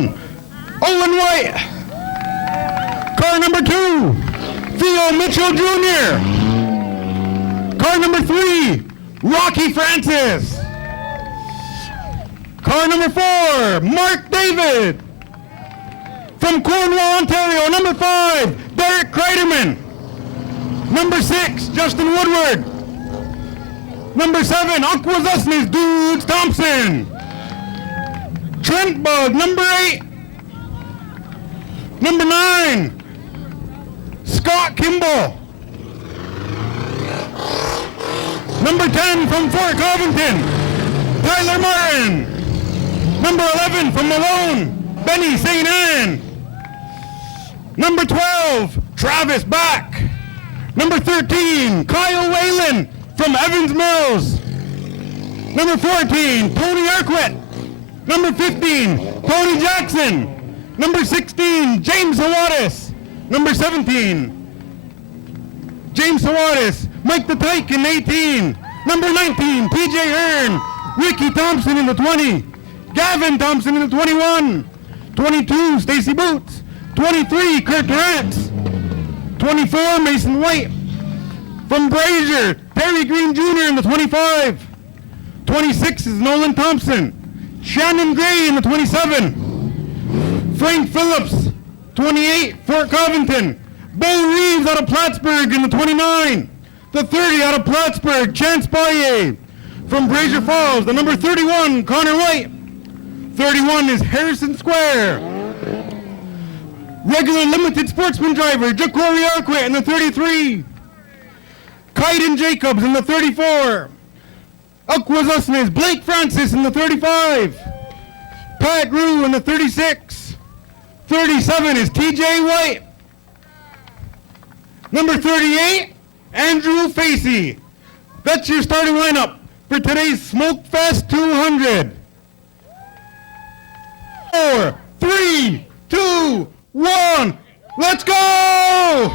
1, Owen White. Car number 2, Theo Mitchell Jr. Car number 3, Rocky Francis. Car number 4, Mark David. From Cornwall, Ontario, number 5, Derek Kreiderman. Number 6, Justin Woodward. Number 7, Akwesasne Dudes Thompson. Trent Bug, number 8. Number 9, Scott Kimball. Number 10 from Fort Covington, Tyler Martin. Number 11 from Malone, Benny St. Anne. Number 12, Travis Back. Number 13, Kyle Whalen from Evans Mills. Number 14, Tony Arquette. Number 15, Tony Jackson. Number 16, James Hawadis. Number 17, James Hawadis. Mike the Tyke in 18. Number 19, TJ Hearn. Ricky Thompson in the 20. Gavin Thompson in the 21. 22, Stacy Boots. 23, Kurt Durant. 24, Mason White. From Brazier, Terry Green Jr. in the 25. 26 is Nolan Thompson. Shannon Gray in the 27. Frank Phillips, 28, Fort Covington. Bo Reeves out of Plattsburgh in the 29. The 30 out of Plattsburgh, Chance Baye. From Brazier Falls, the number 31, Connor White. 31 is Harrison Square. Regular limited sportsman driver, Ja'Cory Arquette in the 33. Kaiden Jacobs in the 34. Akwesasne's Blake Francis in the 35. Pat Rue in the 36. 37 is TJ White. Number 38, Andrew Facey. That's your starting lineup for today's Smokefest 200. 4, 3, 2, 1, let's go!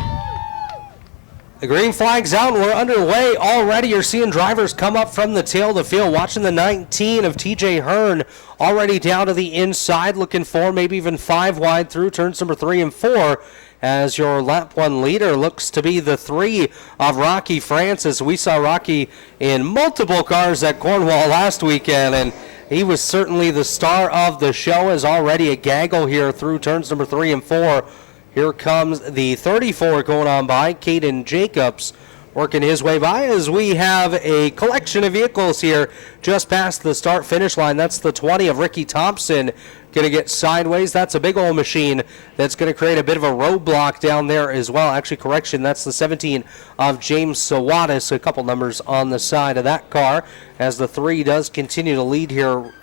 The green flag's out and we're underway already. You're seeing drivers come up from the tail of the field, watching the 19 of TJ Hearn already down to the inside, looking 4, maybe even 5 wide through turns number 3 and 4. As your lap 1 leader looks to be the 3 of Rocky Francis. We saw Rocky in multiple cars at Cornwall last weekend, and he was certainly the star of the show. Is already a gaggle here through turns number 3 and 4. Here comes the 34 going on by. Kaiden Jacobs working his way by as we have a collection of vehicles here just past the start-finish line. That's the 20 of Ricky Thompson. Going to get sideways. That's a big old machine that's going to create a bit of a roadblock down there as well. Actually, correction, that's the 17 of James Sawadis. A couple numbers on the side of that car as the 3 does continue to lead here.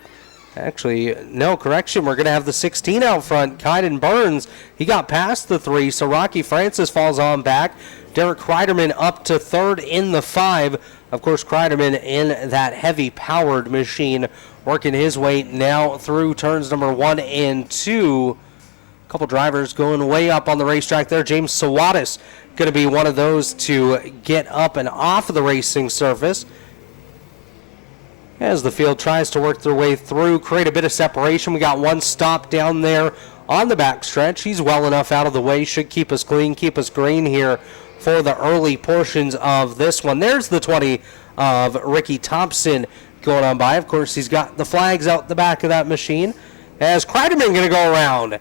Actually, no, correction. We're going to have the 16 out front. Kaiden Burns, he got past the 3, so Rocky Francis falls on back. Derek Kreiderman up to 3rd in the 5. Of course, Kreiderman in that heavy-powered machine working his way now through turns number 1 and 2. A couple drivers going way up on the racetrack there. James Sawadis going to be one of those to get up and off of the racing surface as the field tries to work their way through, create a bit of separation. We got one stop down there on the back stretch. He's well enough out of the way, should keep us clean, keep us green here for the early portions of this one. There's the 20 of Ricky Thompson going on by. Of course, he's got the flags out the back of that machine. As Kreiderman going to go around.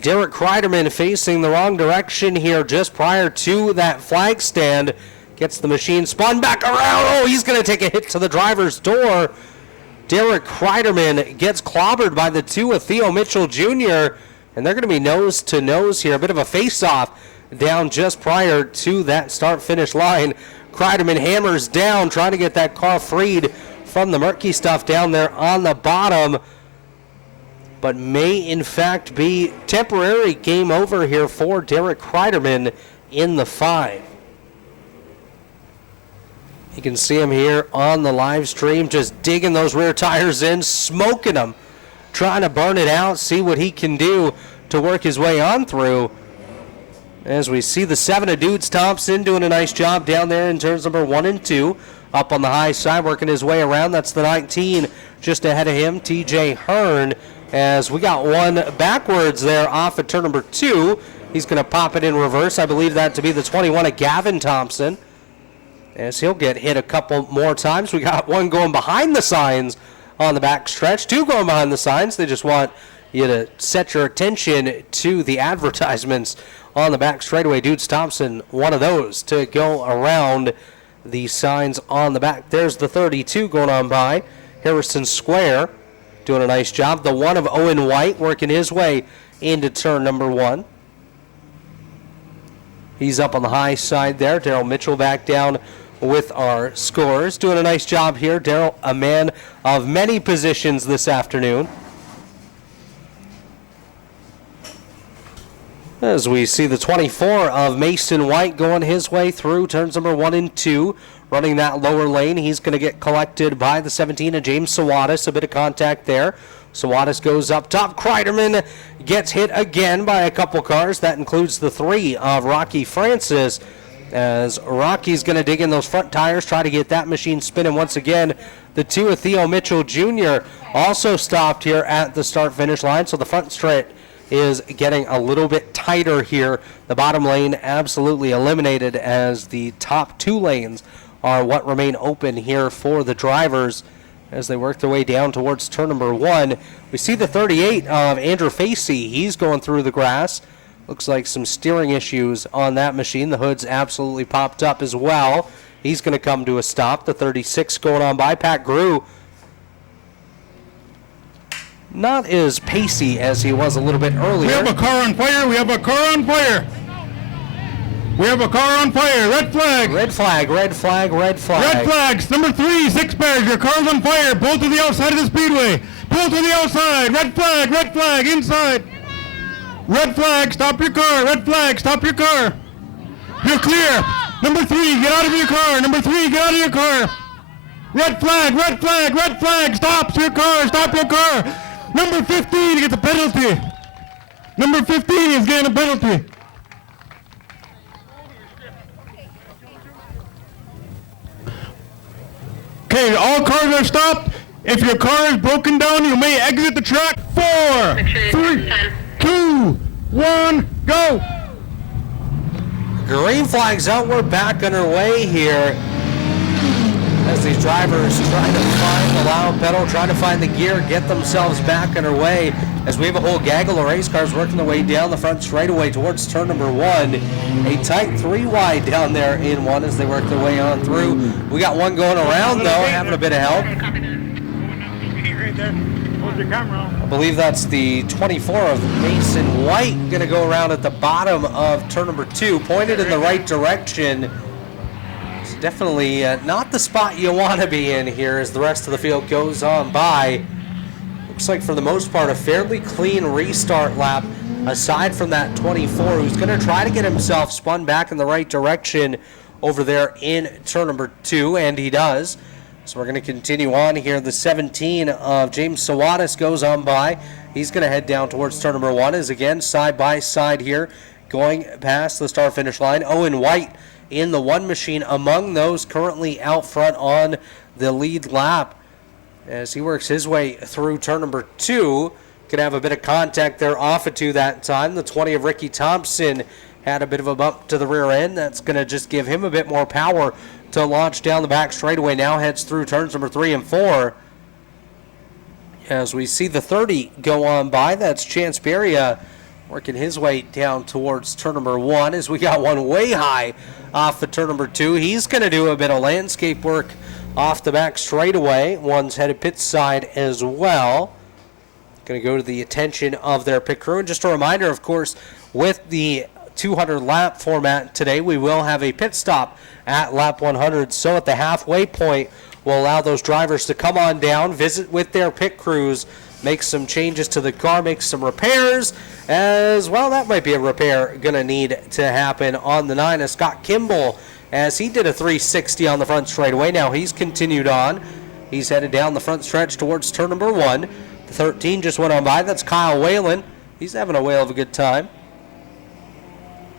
Derek Kreiderman facing the wrong direction here just prior to that flag stand. Gets the machine spun back around. Oh, he's going to take a hit to the driver's door. Derek Kreiderman gets clobbered by the 2 of Theo Mitchell Jr. And they're going to be nose to nose here. A bit of a face-off down just prior to that start-finish line. Kreiderman hammers down, trying to get that car freed from the murky stuff down there on the bottom. But may, in fact, be temporary game over here for Derek Kreiderman in the 5. You can see him here on the live stream, just digging those rear tires in, smoking them, trying to burn it out, see what he can do to work his way on through. As we see the 7 of Dudes Thompson doing a nice job down there in turns number 1 and 2. Up on the high side, working his way around. That's the 19 just ahead of him, TJ Hearn. as we got one backwards there off of turn number 2. He's going to pop it in reverse. I believe that to be the 21 of Gavin Thompson, as he'll get hit a couple more times. We got one going behind the signs on the back stretch, 2 going behind the signs. They just want you to set your attention to the advertisements on the back straightaway. Dudes Thompson, one of those to go around the signs on the back. There's the 32 going on by. Harrison Square doing a nice job. The 1 of Owen White working his way into turn number 1. He's up on the high side there. Daryl Mitchell back down with our scores. Doing a nice job here. Daryl, a man of many positions this afternoon. As we see the 24 of Mason White going his way through turns number 1 and 2. Running that lower lane. He's going to get collected by the 17 of James Sawatis. A bit of contact there. Sawatis goes up top. Kreiderman gets hit again by a couple cars. That includes the 3 of Rocky Francis, as Rocky's going to dig in those front tires, try to get that machine spinning once again. The 2 of Theo Mitchell Jr. also stopped here at the start-finish line, so the front straight is getting a little bit tighter here. The bottom lane absolutely eliminated, as the top 2 lanes are what remain open here for the drivers as they work their way down towards turn number 1. We see the 38 of Andrew Facey. He's going through the grass. Looks like some steering issues on that machine. The hood's absolutely popped up as well. He's going to come to a stop. The 36 going on by. Pat Grew, not as pacey as he was a little bit earlier. We have a car on fire. We have a car on fire. We have a car on fire. Red flag. Red flag, red flag, red flag. Red flags. Number 3, 6 bears. Your car's on fire. Pull to the outside of the speedway. Pull to the outside. Red flag, inside. Red flag, stop your car. Red flag, stop your car. You're clear. Number 3, get out of your car. Number 3, get out of your car. Red flag, stop your car. Stop your car. Number 15 gets a penalty. Number 15 is getting a penalty. Okay, all cars are stopped. If your car is broken down, you may exit the track. 4, 3, 2, 1, go. Green flag's out. We're back underway here as these drivers try to find the loud pedal, try to find the gear, get themselves back underway, as we have a whole gaggle of race cars working their way down the front straightaway towards turn number 1. A tight 3 wide down there in 1 as they work their way on through. We got one going around, though, having a bit of help. I believe that's the 24 of Mason White going to go around at the bottom of turn number 2, pointed in the right direction. It's definitely not the spot you want to be in here as the rest of the field goes on by. Looks like for the most part a fairly clean restart lap, aside from that 24 who's going to try to get himself spun back in the right direction over there in turn number 2, and he does. So we're going to continue on here. The 17 of James Sawatis goes on by. He's going to head down towards turn number 1, is again side by side here going past the start finish line. Owen White in the 1 machine, among those currently out front on the lead lap, as he works his way through turn number 2. Could have a bit of contact there off of 2 that time. The 20 of Ricky Thompson had a bit of a bump to the rear end. That's going to just give him a bit more power to launch down the back straightaway. Now heads through turns number 3 and 4. As we see the 30 go on by, that's Chance Beria working his way down towards turn number 1, as we got one way high off of turn number 2. He's going to do a bit of landscape work off the back straightaway. One's headed pit side as well. Going to go to the attention of their pit crew. And just a reminder, of course, with the 200 lap format today, we will have a pit stop at lap 100. So at the halfway point, we'll allow those drivers to come on down, visit with their pit crews, make some changes to the car, make some repairs as well. That might be a repair going to need to happen on the 9 of Scott Kimball, as he did a 360 on the front straightaway. Now he's continued on. He's headed down the front stretch towards turn number 1. The 13 just went on by. That's Kyle Whalen. He's having a whale of a good time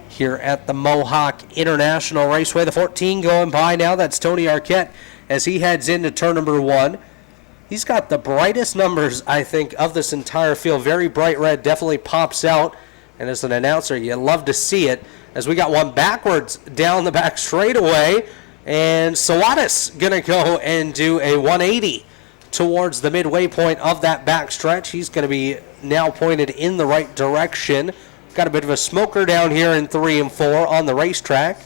here at the Mohawk International Raceway. The 14 going by now. That's Tony Arquette as he heads into turn number 1. He's got the brightest numbers, I think, of this entire field. Very bright red, definitely pops out. And as an announcer, you love to see it. As we got one backwards down the back straightaway. And Sawatis going to go and do a 180 towards the midway point of that back stretch. He's going to be now pointed in the right direction. Got a bit of a smoker down here in 3 and 4 on the racetrack.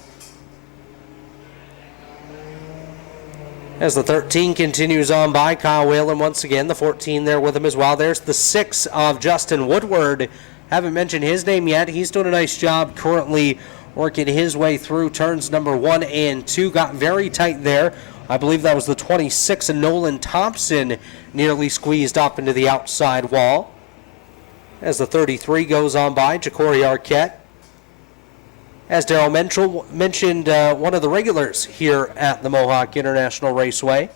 As the 13 continues on by, Kyle Whalen once again, the 14 there with him as well. There's the 6 of Justin Woodward. Haven't mentioned his name yet. He's doing a nice job currently working his way through turns number 1 and 2. Got very tight there. I believe that was the 26, and Nolan Thompson nearly squeezed up into the outside wall. As the 33 goes on by, Ja'Cory Arquette. As Darrell mentioned, one of the regulars here at the Mohawk International Raceway.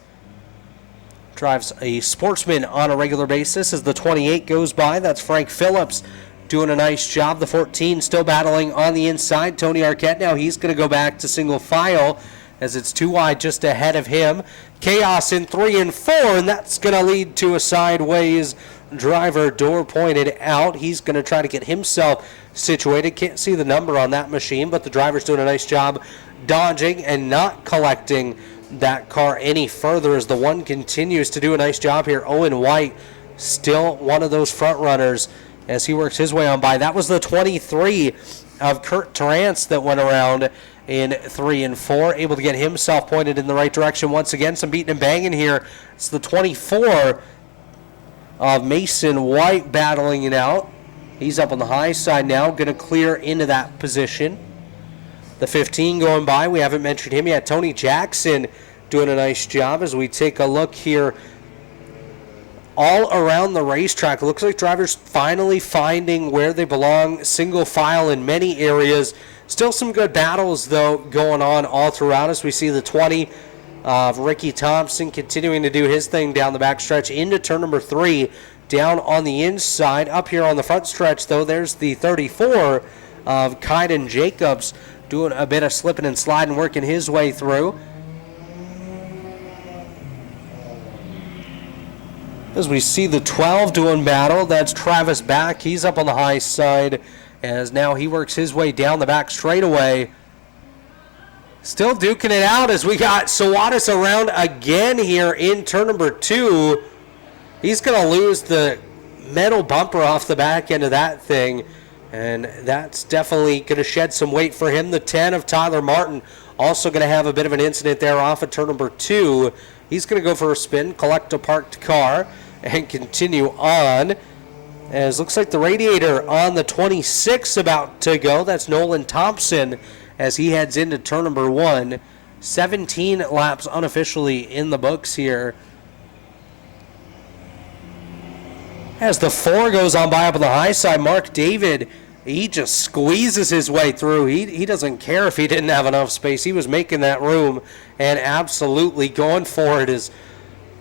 Drives a Sportsman on a regular basis as the 28 goes by. That's Frank Phillips doing a nice job. The 14 still battling on the inside. Tony Arquette now, he's going to go back to single file as it's too wide just ahead of him. Chaos in 3 and 4, and that's going to lead to a sideways driver door pointed out. He's going to try to get himself situated. Can't see the number on that machine, but the driver's doing a nice job dodging and not collecting that car any further as the 1 continues to do a nice job here. Owen White still one of those front runners as he works his way on by. That was the 23 of Kurt Torrance that went around in 3 and 4, able to get himself pointed in the right direction once again. Some beating and banging here. It's the 24 of Mason White battling it out. He's up on the high side now, going to clear into that position. The 15 going by, we haven't mentioned him yet. Tony Jackson doing a nice job as we take a look here all around the racetrack. It looks like drivers finally finding where they belong, single file in many areas. Still some good battles, though, going on all throughout as we see the 20 of Ricky Thompson continuing to do his thing down the back stretch into turn number 3. Down on the inside. Up here on the front stretch, though, there's the 34 of Kaiden Jacobs doing a bit of slipping and sliding, working his way through. As we see the 12 doing battle, that's Travis Back. He's up on the high side as now he works his way down the back straightaway. Still duking it out as we got Sawatis around again here in turn number 2. He's going to lose the metal bumper off the back end of that thing, and that's definitely going to shed some weight for him. The 10 of Tyler Martin also going to have a bit of an incident there off of turn number 2. He's going to go for a spin, collect a parked car, and continue on. As looks like the radiator on the 26 about to go. That's Nolan Thompson as he heads into turn number 1. 17 laps unofficially in the books here. As the 4 goes on by up on the high side, Mark David, he just squeezes his way through. He doesn't care if he didn't have enough space. He was making that room and absolutely going for it. As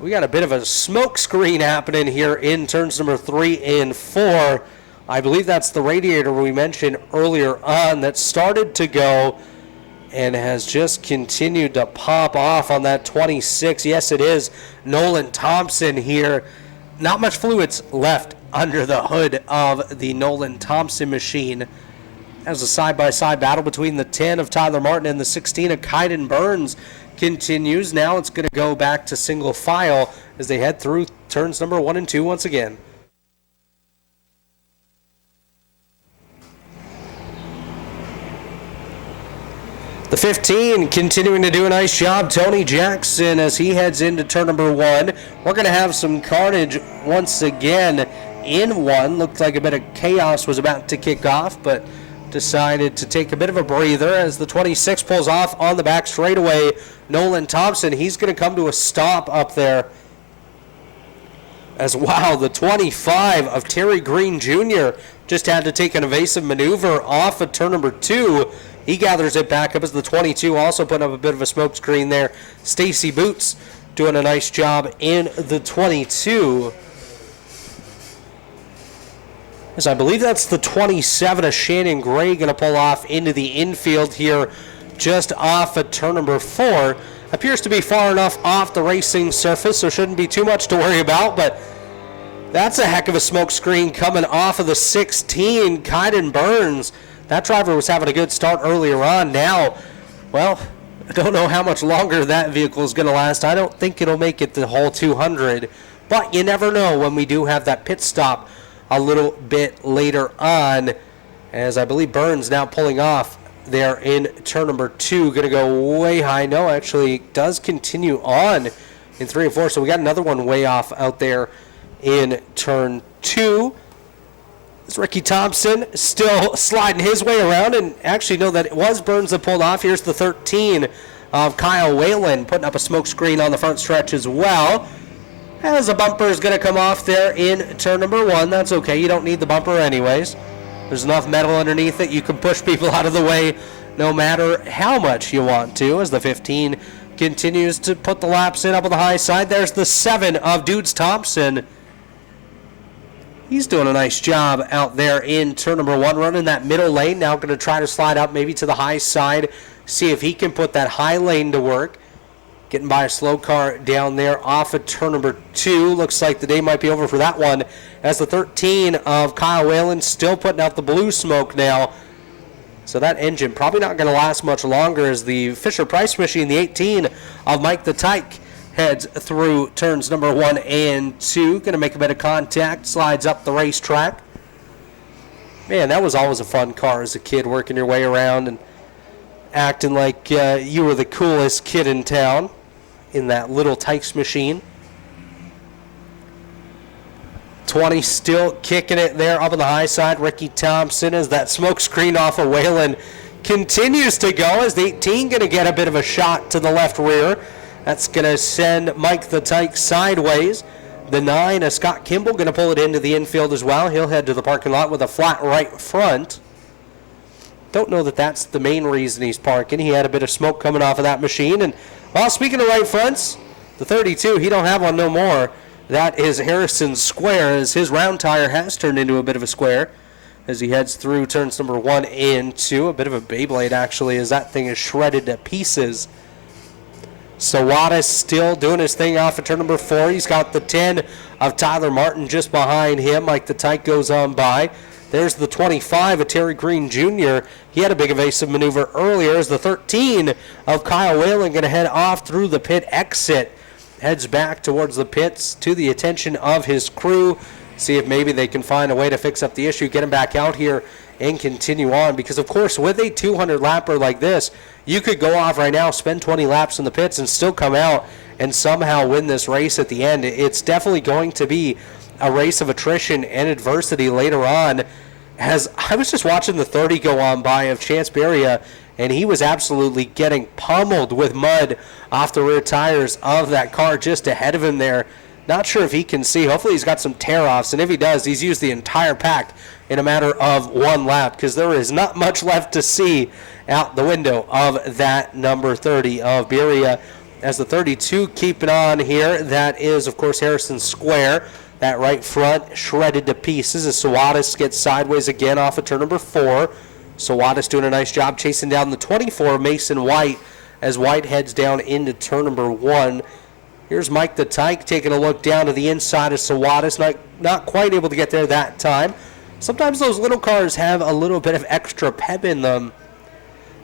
we got a bit of a smoke screen happening here in turns number 3 and 4. I believe that's the radiator we mentioned earlier on that started to go and has just continued to pop off on that 26. Yes, it is Nolan Thompson here. Not much fluids left under the hood of the Nolan Thompson machine. As a side-by-side battle between the 10 of Tyler Martin and the 16 of Kaiden Burns continues. Now it's going to go back to single file as they head through turns number 1 and 2 once again. The 15 continuing to do a nice job, Tony Jackson, as he heads into turn number 1. We're going to have some carnage once again in 1. Looked like a bit of chaos was about to kick off, but decided to take a bit of a breather as the 26 pulls off on the back straightaway. Nolan Thompson, he's going to come to a stop up there. As wow, the 25 of Terry Green Jr. just had to take an evasive maneuver off of turn number 2. He gathers it back up as the 22 also putting up a bit of a smoke screen there. Stacy Boots doing a nice job in the 22. As I believe that's the 27 of Shannon Gray going to pull off into the infield here just off of turn number 4. appears to be far enough off the racing surface, so shouldn't be too much to worry about, but that's a heck of a smoke screen coming off of the 16, Kaiden Burns. That driver was having a good start earlier on. Now, well, I don't know how much longer that vehicle is going to last. I don't think it'll make it the whole 200, but you never know when we do have that pit stop a little bit later on, as I believe Burns now pulling off there in turn number 2. Going to go way high. No, actually does continue on in 3 and 4, so we got another one way off out there in turn 2. It's Ricky Thompson still sliding his way around, and actually know that it was Burns that pulled off. Here's the 13 of Kyle Whalen putting up a smoke screen on the front stretch as well. As a bumper is going to come off there in turn number 1. That's okay. You don't need the bumper anyways. There's enough metal underneath it. You can push people out of the way no matter how much you want to, as the 15 continues to put the laps in up on the high side. There's the 7 of Dudes Thompson. He's doing a nice job out there in turn number 1, running that middle lane. Now going to try to slide up maybe to the high side, see if he can put that high lane to work. Getting by a slow car down there off of turn number 2. Looks like the day might be over for that one, as the 13 of Kyle Whalen still putting out the blue smoke now. So that engine probably not going to last much longer, as the Fisher-Price machine, the 18 of Mike the Tyke, heads through turns number 1 and 2. Going to make a bit of contact, slides up the racetrack. Man, that was always a fun car as a kid, working your way around and acting like you were the coolest kid in town in that little Tykes machine. 20 still kicking it there up on the high side. Ricky Thompson, as that smoke screen off of Whalen continues to go, as the 18 going to get a bit of a shot to the left rear. That's going to send Mike the Tyke sideways. The 9 of Scott Kimball going to pull it into the infield as well. He'll head to the parking lot with a flat right front. Don't know that that's the main reason he's parking. He had a bit of smoke coming off of that machine. And while speaking of right fronts, the 32, he don't have one no more. That is Harrison Square, as his round tire has turned into a bit of a square as he heads through turns number 1 and 2. A bit of a Beyblade, actually, as that thing is shredded to pieces. Sawadas still doing his thing off of turn number 4. He's got the 10 of Tyler Martin just behind him. Mike the Tyke goes on by. There's the 25 of Terry Green Jr. He had a big evasive maneuver earlier, as the 13 of Kyle Whalen going to head off through the pit exit. Heads back towards the pits to the attention of his crew. See if maybe they can find a way to fix up the issue, get him back out here, and continue on. Because, of course, with a 200-lapper like this, you could go off right now, spend 20 laps in the pits, and still come out and somehow win this race at the end. It's definitely going to be a race of attrition and adversity later on. As I was just watching the 30 go on by of Chance Beria, and he was absolutely getting pummeled with mud off the rear tires of that car just ahead of him there. Not sure if he can see. Hopefully he's got some tear-offs, and if he does, he's used the entire pack in a matter of 1 lap, because there is not much left to see out the window of that number 30 of Beria. As the 32 keeping on here, that is, of course, Harrison Square. That right front shredded to pieces as Sawadas gets sideways again off of turn number 4. Sawadas doing a nice job chasing down the 24, Mason White, as White heads down into turn number 1. Here's Mike the Tyke taking a look down to the inside of Sawadas, not quite able to get there that time. Sometimes those little cars have a little bit of extra pep in them.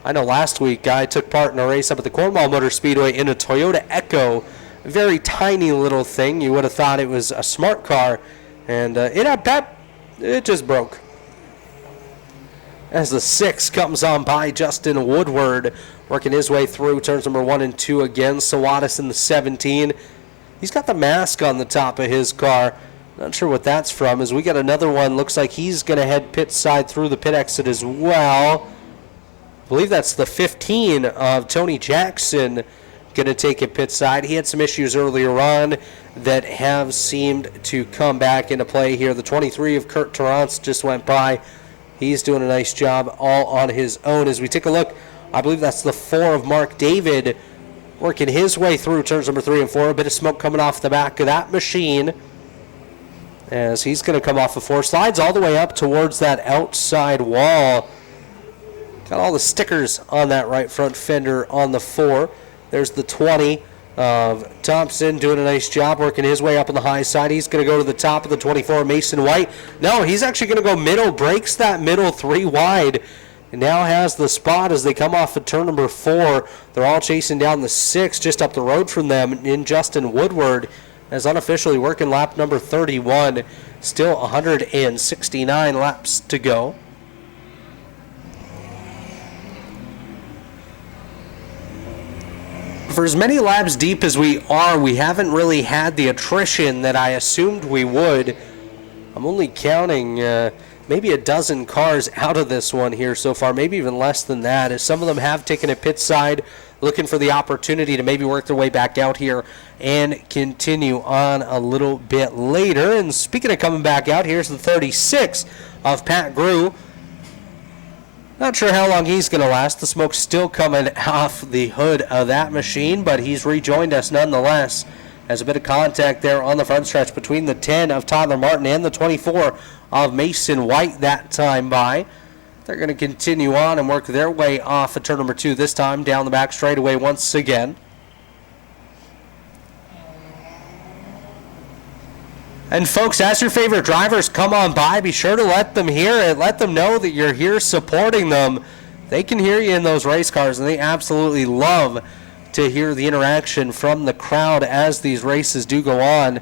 I know last week I took part in a race up at the Cornwall Motor Speedway in a Toyota Echo. A very tiny little thing. You would have thought it was a smart car. And it had pep. It just broke. As the 6 comes on by, Justin Woodward working his way through turns number 1 and 2 again. Sawadas in the 17. He's got the mask on the top of his car. Not sure what that's from, as we got another one. Looks like he's going to head pit side through the pit exit as well. I believe that's the 15 of Tony Jackson going to take it pit side. He had some issues earlier on that have seemed to come back into play here. The 23 of Kurt Torrance just went by. He's doing a nice job all on his own. As we take a look, I believe that's the 4 of Mark David working his way through turns number 3 and 4. A bit of smoke coming off the back of that machine, as he's going to come off of 4. Slides all the way up towards that outside wall. Got all the stickers on that right front fender on the 4. There's the 20 of Thompson doing a nice job working his way up on the high side. He's going to go to the top of the 24, Mason White. No, he's actually going to go middle, breaks that middle 3 wide, and now has the spot as they come off of turn number 4. They're all chasing down the 6 just up the road from them in Justin Woodward, as unofficially working lap number 31. Still 169 laps to go. For as many laps deep as we are, we haven't really had the attrition that I assumed we would. I'm only counting maybe a dozen cars out of this one here so far, maybe even less than that, as some of them have taken a pit side, looking for the opportunity to maybe work their way back out here and continue on a little bit later. And speaking of coming back out, here's the 36 of Pat Grew. Not sure how long he's going to last. The smoke's still coming off the hood of that machine, but he's rejoined us nonetheless. As a bit of contact there on the front stretch between the 10 of Tyler Martin and the 24 of Mason White that time by. They're going to continue on and work their way off of turn number 2, this time down the back straightaway once again. And folks, as your favorite drivers come on by, be sure to let them hear it. Let them know that you're here supporting them. They can hear you in those race cars, and they absolutely love to hear the interaction from the crowd as these races do go on.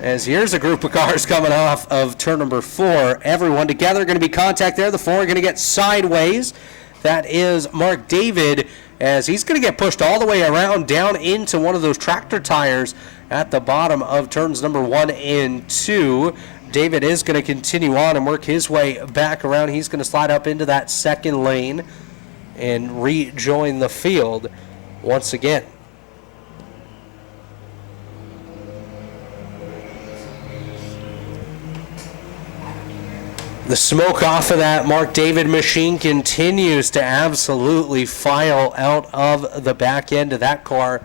As here's a group of cars coming off of turn number 4. Everyone together going to be contact there. The 4 are going to get sideways. That is Mark David, as he's going to get pushed all the way around down into one of those tractor tires at the bottom of turns number 1 and 2. David is going to continue on and work his way back around. He's going to slide up into that second lane and rejoin the field once again. The smoke off of that Mark David machine continues to absolutely file out of the back end of that car.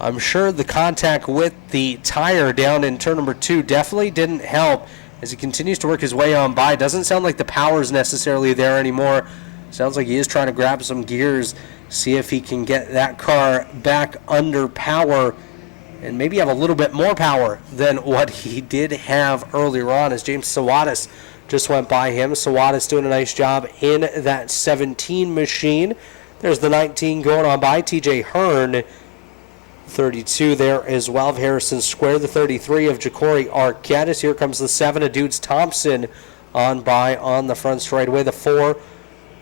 I'm sure the contact with the tire down in turn number 2 definitely didn't help as he continues to work his way on by. Doesn't sound like the power is necessarily there anymore. Sounds like he is trying to grab some gears, see if he can get that car back under power and maybe have a little bit more power than what he did have earlier on, as James Sawatis just went by him. Sawatis doing a nice job in that 17 machine. There's the 19 going on by TJ Hearn. 32 there as well of Harrison Square. The 33 of Ja'Cory Arquette. Here comes the 7 of Dudes Thompson on by on the front straightaway. The 4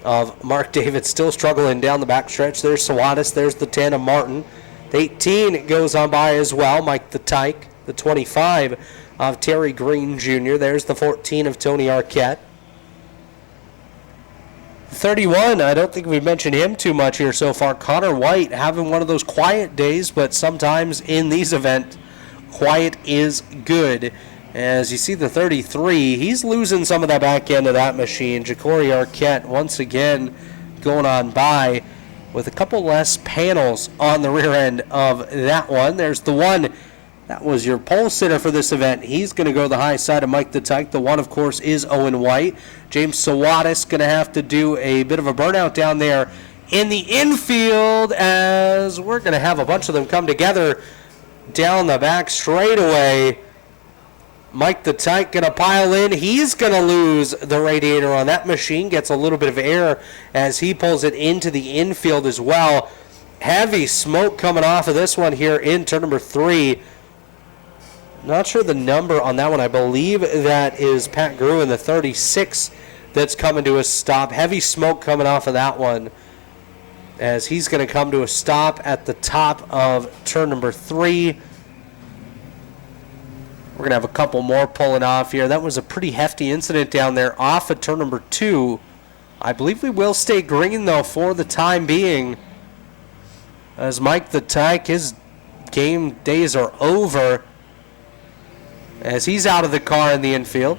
of Mark David still struggling down the back stretch. There's Sawatis. There's the 10 of Martin. The 18 goes on by as well, Mike the Tyke. The 25 of Terry Green Jr. There's the 14 of Tony Arquette. 31, I don't think we've mentioned him too much here so far. Connor White having one of those quiet days, but sometimes in these events, quiet is good. As you see the 33, he's losing some of that back end of that machine. Ja'Cory Arquette once again going on by with a couple less panels on the rear end of that one. There's the 1 that was your pole sitter for this event. He's going to go the high side of Mike the Tyke. The 1, of course, is Owen White. James Sawatis going to have to do a bit of a burnout down there in the infield, as we're going to have a bunch of them come together down the back straightaway. Mike the Tyke going to pile in. He's going to lose the radiator on that machine. Gets a little bit of air as he pulls it into the infield as well. Heavy smoke coming off of this one here in turn number 3. Not sure the number on that one. I believe that is Pat Grew in the 36 that's coming to a stop. Heavy smoke coming off of that one as he's going to come to a stop at the top of turn number 3. We're going to have a couple more pulling off here. That was a pretty hefty incident down there off of turn number 2. I believe we will stay green, though, for the time being, as Mike the Tyke, his game days are over, as he's out of the car in the infield.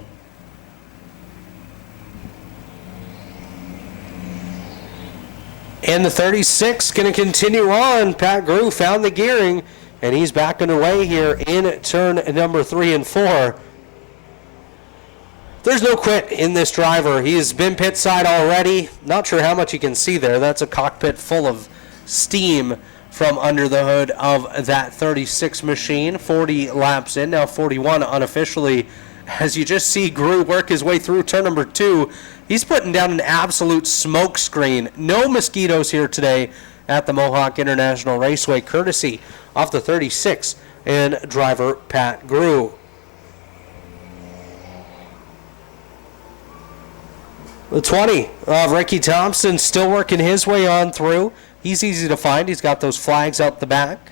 And the 36 going to continue on. Pat Grew found the gearing, and he's back underway here in turn number 3 and 4. There's no quit in this driver. He has been pit side already. Not sure how much you can see there. That's a cockpit full of steam from under the hood of that 36 machine. 40 laps in, now 41 unofficially, as you just see Gru work his way through turn number 2. He's putting down an absolute smoke screen. No mosquitoes here today at the Mohawk International Raceway, courtesy of the 36 and driver Pat Gru. The 20 of Ricky Thompson still working his way on through. He's easy to find. He's got those flags out the back.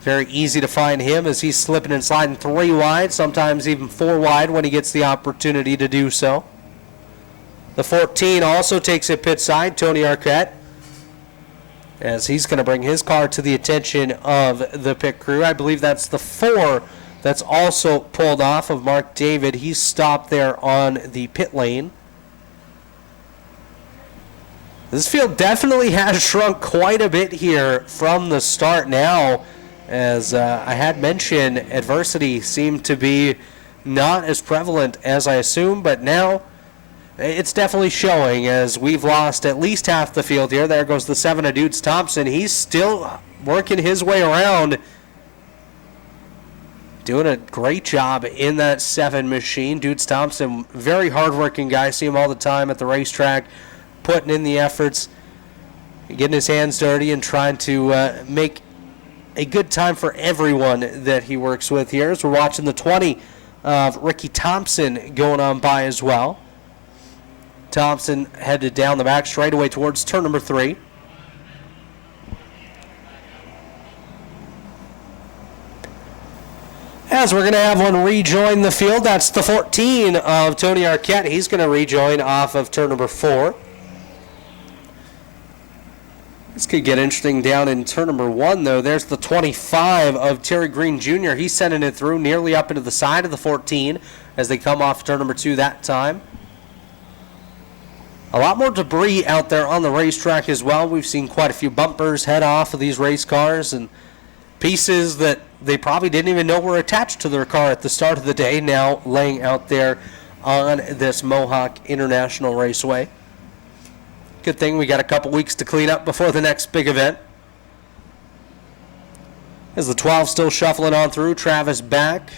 Very easy to find him as he's slipping and sliding 3 wide, sometimes even 4 wide when he gets the opportunity to do so. The 14 also takes it pit side, Tony Arquette, as he's going to bring his car to the attention of the pit crew. I believe that's the 4 that's also pulled off of Mark David. He's stopped there on the pit lane. This field definitely has shrunk quite a bit here from the start now. As I had mentioned, adversity seemed to be not as prevalent as I assumed, but now it's definitely showing as we've lost at least half the field here. There goes the 7 of Dudes Thompson. He's still working his way around, doing a great job in that 7 machine. Dudes Thompson, very hardworking guy. See him all the time at the racetrack, putting in the efforts, getting his hands dirty and trying to make a good time for everyone that he works with here. As we're watching the 20 of Ricky Thompson going on by as well. Thompson headed down the back straightaway towards turn number 3. As we're going to have one rejoin the field, that's the 14 of Tony Arquette. He's going to rejoin off of turn number 4. This could get interesting down in turn number 1, though. There's the 25 of Terry Green Jr. He's sending it through nearly up into the side of the 14 as they come off turn number 2 that time. A lot more debris out there on the racetrack as well. We've seen quite a few bumpers head off of these race cars and pieces that they probably didn't even know were attached to their car at the start of the day, now laying out there on this Mohawk International Raceway. Good thing we got a couple weeks to clean up before the next big event. As the 12 still shuffling on through, Travis back.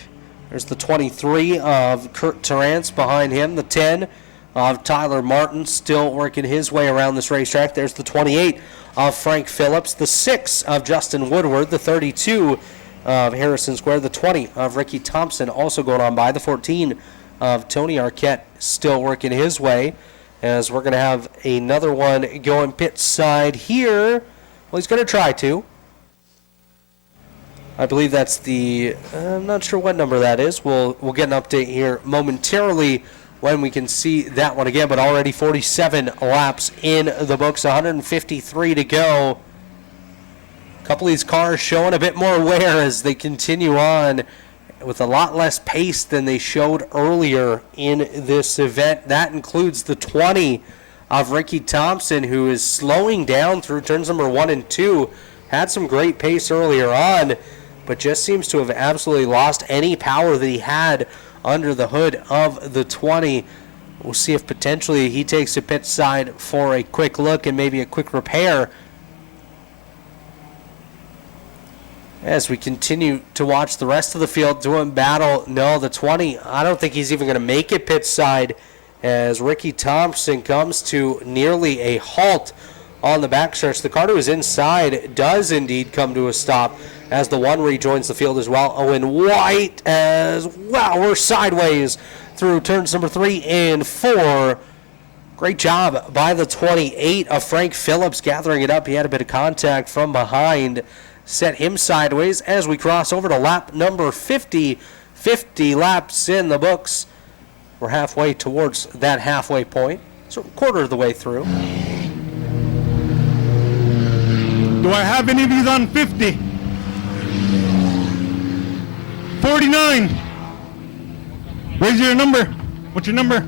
There's the 23 of Kurt Terrance behind him. The 10 of Tyler Martin still working his way around this racetrack. There's the 28 of Frank Phillips. The 6 of Justin Woodward. The 32 of Harrison Square. The 20 of Ricky Thompson also going on by. The 14 of Tony Arquette still working his way. As we're going to have another one going pit side here. Well, he's going to try to. I believe that's the, I'm not sure what number that is. We'll get an update here momentarily when we can see that one again. But already 47 laps in the books, 153 to go. A couple of these cars showing a bit more wear as they continue on with a lot less pace than they showed earlier in this event. That includes the 20 of Ricky Thompson, who is slowing down through turns number 1 and 2. Had some great pace earlier on, but just seems to have absolutely lost any power that he had under the hood of the 20. We'll see if potentially he takes a pit side for a quick look and maybe a quick repair. As we continue to watch the rest of the field doing battle. No, the 20, I don't think he's even going to make it pit side as Ricky Thompson comes to nearly a halt on the backstretch. The car to his inside does indeed come to a stop as the 1 rejoins the field as well. Owen White as wow, we're sideways through turns number 3 and 4. Great job by the 28 of Frank Phillips gathering it up. He had a bit of contact from behind. Set him sideways as we cross over to lap number 50. 50 laps in the books. We're halfway towards that halfway point. So a quarter of the way through. Do I have any of these on 50? 49. Where's your number? What's your number?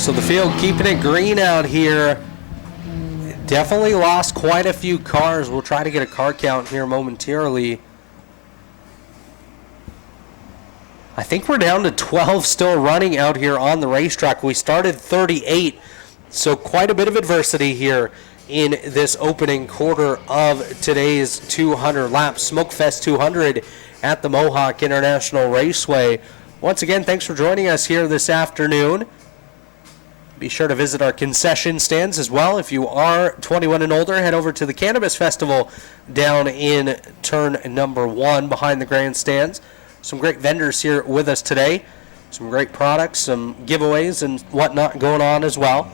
So the field keeping it green out here. Definitely lost quite a few cars. We'll try to get a car count here momentarily. I think we're down to 12 still running out here on the racetrack. We started 38, so quite a bit of adversity here in this opening quarter of today's 200 lap Smokefest 200 at the Mohawk International Raceway. Once again, thanks for joining us here this afternoon. Be sure to visit our concession stands as well. If you are 21 and older, head over to the Cannabis Festival down in turn number 1 behind the grandstands. Some great vendors here with us today. Some great products, some giveaways and whatnot going on as well.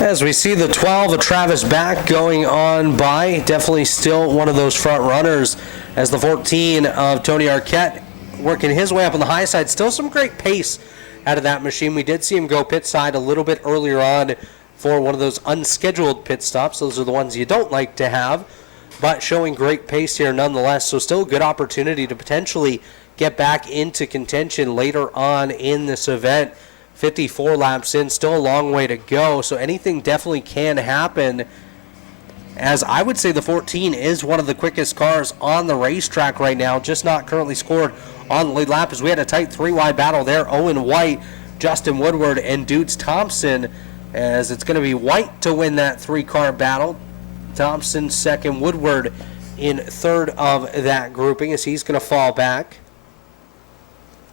As we see the 12 of Travis Back going on by, definitely still one of those front runners, as the 14 of Tony Arquette working his way up on the high side. Still some great pace out of that machine. We did see him go pit side a little bit earlier on for one of those unscheduled pit stops. Those are the ones you don't like to have, but showing great pace here nonetheless. So still a good opportunity to potentially get back into contention later on in this event. 54 laps in, still a long way to go, so anything definitely can happen, as I would say the 14 is one of the quickest cars on the racetrack right now, just not currently scored on the lead lap, as we had a tight 3-wide battle there. Owen White, Justin Woodward, and Dudes Thompson, as it's going to be White to win that 3-car battle. Thompson second, Woodward in third of that grouping, as he's going to fall back.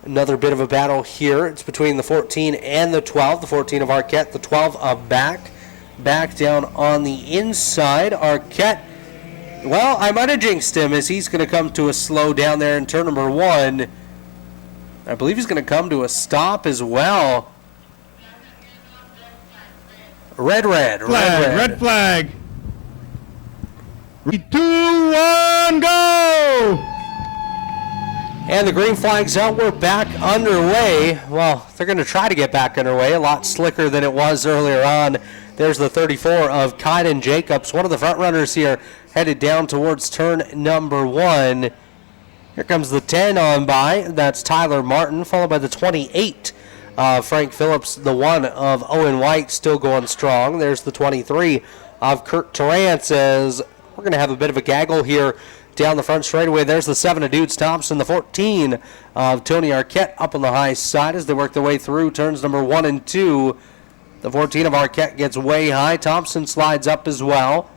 Another bit of a battle here. It's between the 14 and the 12. The 14 of Arquette, the 12 of Back. Back down on the inside. Arquette, well, I might have jinxed him, as he's going to come to a slow down there in turn number 1. I believe he's going to come to a stop as well. Red flag. Red flag. 3, 2, 1, go! And the green flag's out. We're back underway. Well, they're going to try to get back underway. A lot slicker than it was earlier on. There's the 34 of Kyden Jacobs, one of the front runners here, headed down towards turn number 1. Here comes the 10 on by. That's Tyler Martin, followed by the 28 Frank Phillips, the 1 of Owen White, still going strong. There's the 23 of Kurt Torrance, as we're going to have a bit of a gaggle here down the front straightaway. There's the 7 of Dudes Thompson, the 14 of Tony Arquette up on the high side as they work their way through turns number 1 and 2. The 14 of Arquette gets way high. Thompson slides up as well.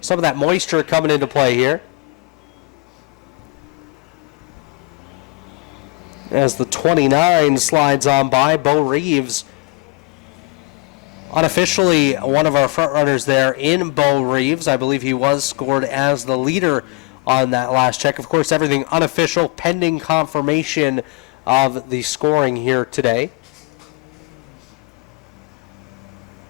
Some of that moisture coming into play here, as the 29 slides on by. Bo Reeves, unofficially one of our front runners there in Bo Reeves. I believe he was scored as the leader on that last check. Of course, everything unofficial, pending confirmation of the scoring here today.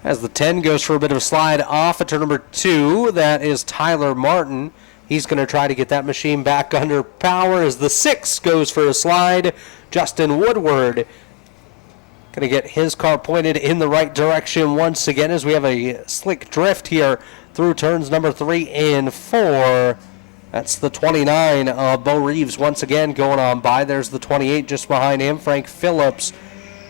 As the 10 goes for a bit of a slide off at turn number 2, that is Tyler Martin. He's going to try to get that machine back under power, as the 6 goes for a slide. Justin Woodward going to get his car pointed in the right direction once again, as we have a slick drift here through turns number 3 and 4. That's the 29 of Bo Reeves once again going on by. There's the 28 just behind him, Frank Phillips.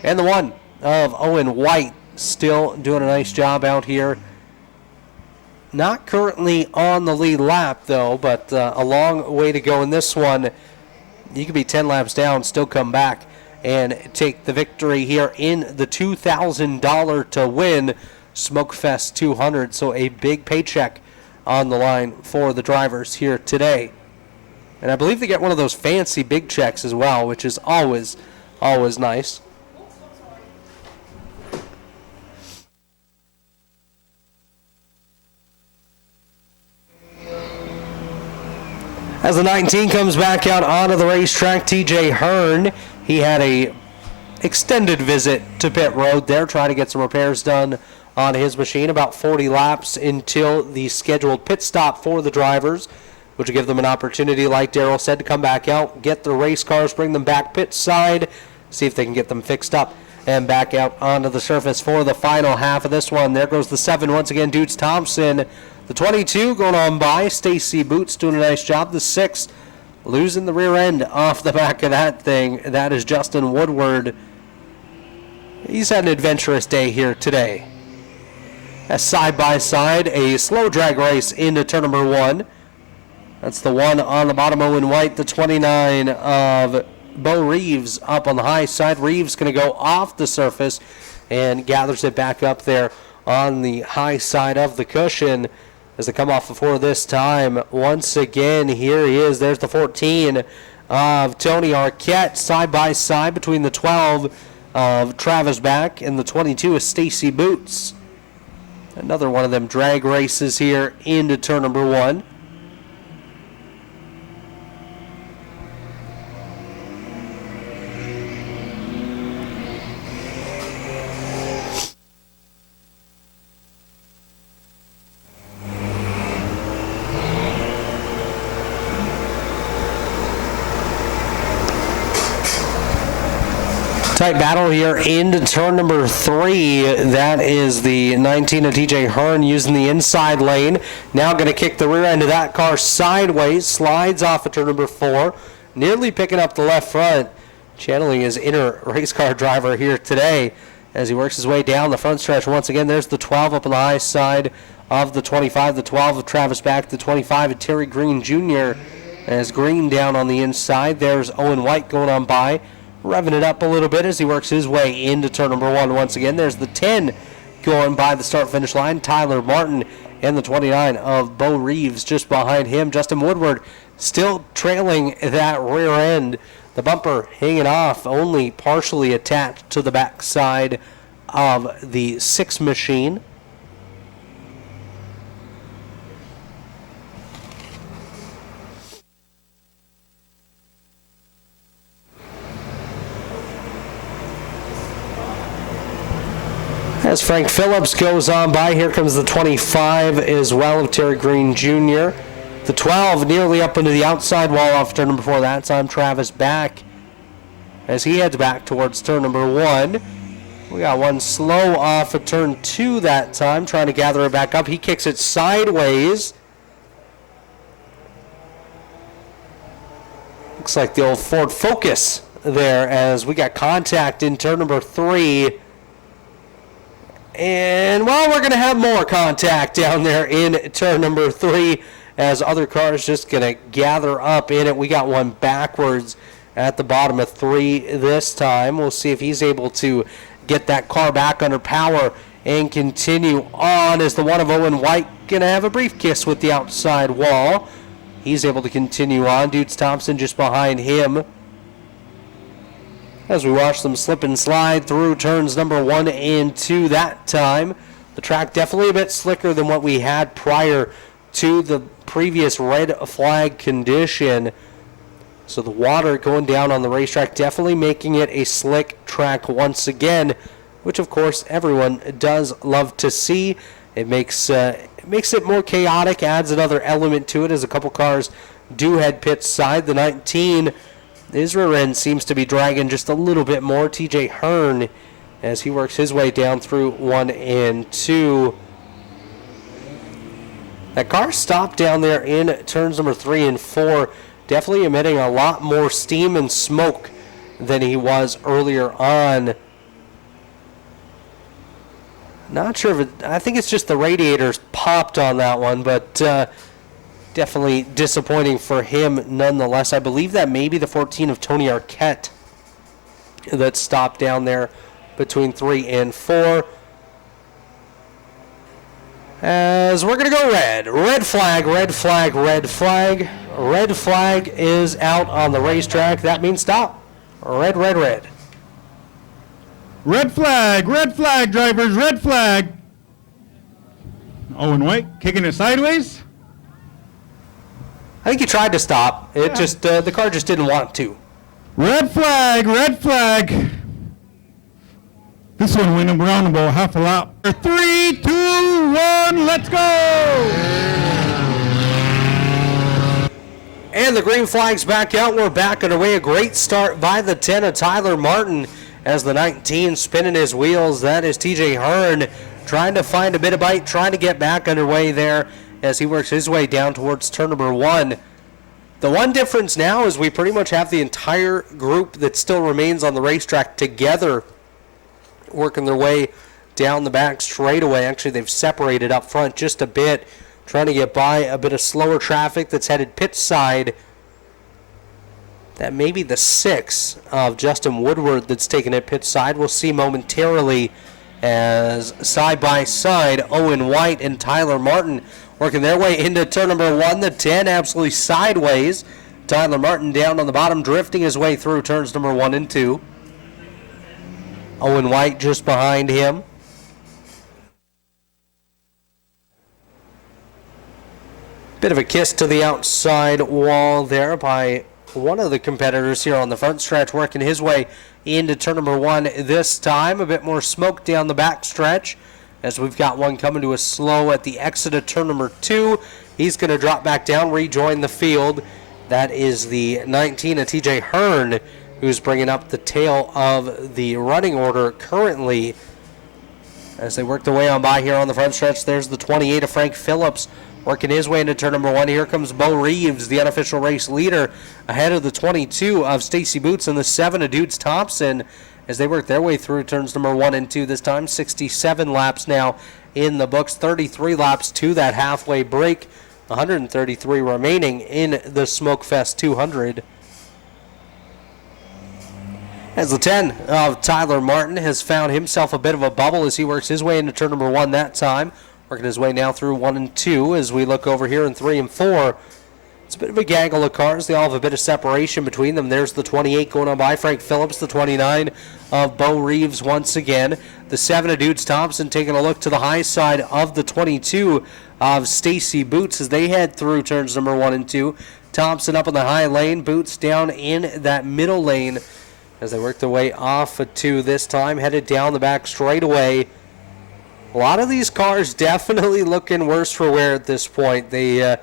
And the 1 of Owen White, still doing a nice job out here. Not currently on the lead lap, though, but a long way to go in this one. You could be 10 laps down, still come back and take the victory here in the $2,000 to win Smokefest 200. So a big paycheck on the line for the drivers here today. And I believe they get one of those fancy big checks as well, which is always nice. As the 19 comes back out onto the racetrack, TJ Hearn, he had a extended visit to pit road there, trying to get some repairs done on his machine. About 40 laps until the scheduled pit stop for the drivers, which will give them an opportunity, like Darrell said, to come back out, get their race cars, bring them back pit side, see if they can get them fixed up and back out onto the surface for the final half of this one. There goes the 7 once again, Dudes Thompson. The 22 going on by. Stacy Boots doing a nice job. The 6 losing the rear end off the back of that thing. That is Justin Woodward. He's had an adventurous day here today. A side-by-side, a slow drag race into turn number 1. That's the 1 on the bottom, Owen White. The 29 of Bo Reeves up on the high side. Reeves going to go off the surface and gathers it back up there on the high side of the cushion as they come off before this time. Once again, here he is. There's the 14 of Tony Arquette, side by side between the 12 of Travis Back and the 22 of Stacy Boots. Another one of them drag races here into turn number 1. Tight battle here into turn number 3. That is the 19 of TJ Hearn using the inside lane. Now going to kick the rear end of that car sideways. Slides off of turn number 4. Nearly picking up the left front. Channeling his inner race car driver here today as he works his way down the front stretch. Once again, there's the 12 up on the high side of the 25. The 12 of Travis Back. The 25 of Terry Green Jr. As Green down on the inside. There's Owen White going on by, revving it up a little bit as he works his way into turn number 1 once again. There's the 10 going by the start-finish line, Tyler Martin, and the 29 of Bo Reeves just behind him. Justin Woodward still trailing that rear end. The bumper hanging off, only partially attached to the back side of the 6 machine. As Frank Phillips goes on by, here comes the 25 as well of Terry Green Jr. The 12 nearly up into the outside wall off turn number 4. That time Travis Back as he heads back towards turn number 1. We got one slow off of turn 2 that time, trying to gather it back up. He kicks it sideways. Looks like the old Ford Focus there as we got contact in turn number 3. And, well, we're going to have more contact down there in turn number 3 as other cars just going to gather up in it. We got one backwards at the bottom of 3 this time. We'll see if he's able to get that car back under power and continue on as the one of Owen White going to have a brief kiss with the outside wall. He's able to continue on. Dudes Thompson just behind him as we watch them slip and slide through turns number 1 and 2 that time. The track definitely a bit slicker than what we had prior to the previous red flag condition. So the water going down on the racetrack definitely making it a slick track once again, which of course everyone does love to see. It makes it more chaotic, adds another element to it as a couple cars do head pit side. The 19 his rear end seems to be dragging just a little bit more. TJ Hearn as he works his way down through 1 and 2. That car stopped down there in turns number 3 and 4. Definitely emitting a lot more steam and smoke than he was earlier on. Not sure if I think it's just the radiators popped on that one, but definitely disappointing for him nonetheless. I believe that may be the 14 of Tony Arquette that stopped down there between 3 and 4. As we're going to go red. Red flag, red flag, red flag. Red flag is out on the racetrack. That means stop. Red, red, red. Red flag, drivers, red flag. Owen White kicking it sideways. I think he tried to stop. It just the car just didn't want to. Red flag, red flag. This one went around about half a lap. 3, 2, 1, let's go! And the green flag's back out. We're back underway. A great start by the 10 of Tyler Martin as the 19 spinning his wheels. That is TJ Hearn trying to find a bit of bite, trying to get back underway there as he works his way down towards turn number 1. The one difference now is we pretty much have the entire group that still remains on the racetrack together, working their way down the back straightaway. Actually, they've separated up front just a bit, trying to get by a bit of slower traffic that's headed pit side. That may be the 6 of Justin Woodward that's taking it pit side. We'll see momentarily as side by side Owen White and Tyler Martin working their way into turn number 1. The 10 absolutely sideways. Tyler Martin down on the bottom, drifting his way through turns number 1 and 2. Owen White just behind him. Bit of a kiss to the outside wall there by one of the competitors here on the front stretch, working his way into turn number 1 this time. A bit more smoke down the back stretch as we've got one coming to a slow at the exit of turn number 2. He's going to drop back down, rejoin the field. That is the 19 of TJ Hearn, who's bringing up the tail of the running order currently as they work their way on by here on the front stretch. There's the 28 of Frank Phillips working his way into turn number 1. Here comes Bo Reeves, the unofficial race leader, ahead of the 22 of Stacy Boots and the 7 of Dudes Thompson as they work their way through turns number 1 and 2 this time. 67 laps now in the books, 33 laps to that halfway break, 133 remaining in the Smokefest 200. As the 10 of Tyler Martin has found himself a bit of a bubble as he works his way into turn number 1 that time. Working his way now through 1 and 2 as we look over here in 3 and 4. It's a bit of a gaggle of cars. They all have a bit of separation between them. There's the 28 going on by Frank Phillips, the 29 of Bo Reeves once again. The 7 of Dudes Thompson taking a look to the high side of the 22 of Stacy Boots as they head through turns number 1 and 2. Thompson up in the high lane, Boots down in that middle lane as they work their way off of 2 this time, headed down the back straightaway. A lot of these cars definitely looking worse for wear at this point. They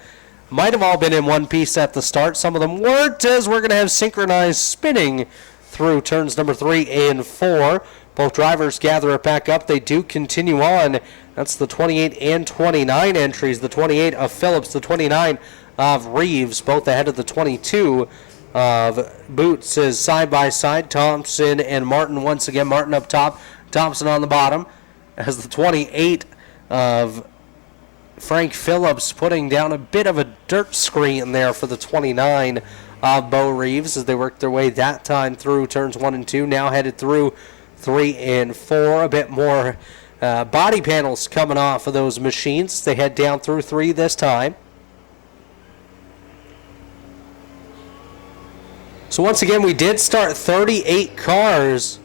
might have all been in one piece at the start. Some of them weren't, as we're going to have synchronized spinning through turns number 3 and 4. Both drivers gather it back up. They do continue on. That's the 28 and 29 entries. The 28 of Phillips, the 29 of Reeves, both ahead of the 22 of Boots is side by side. Thompson and Martin once again. Martin up top, Thompson on the bottom. As the 28 of Frank Phillips putting down a bit of a dirt screen there for the 29 of Bo Reeves as they work their way that time through turns 1 and 2. Now headed through 3 and 4. A bit more body panels coming off of those machines. They head down through 3 this time. So once again, we did start 38 cars.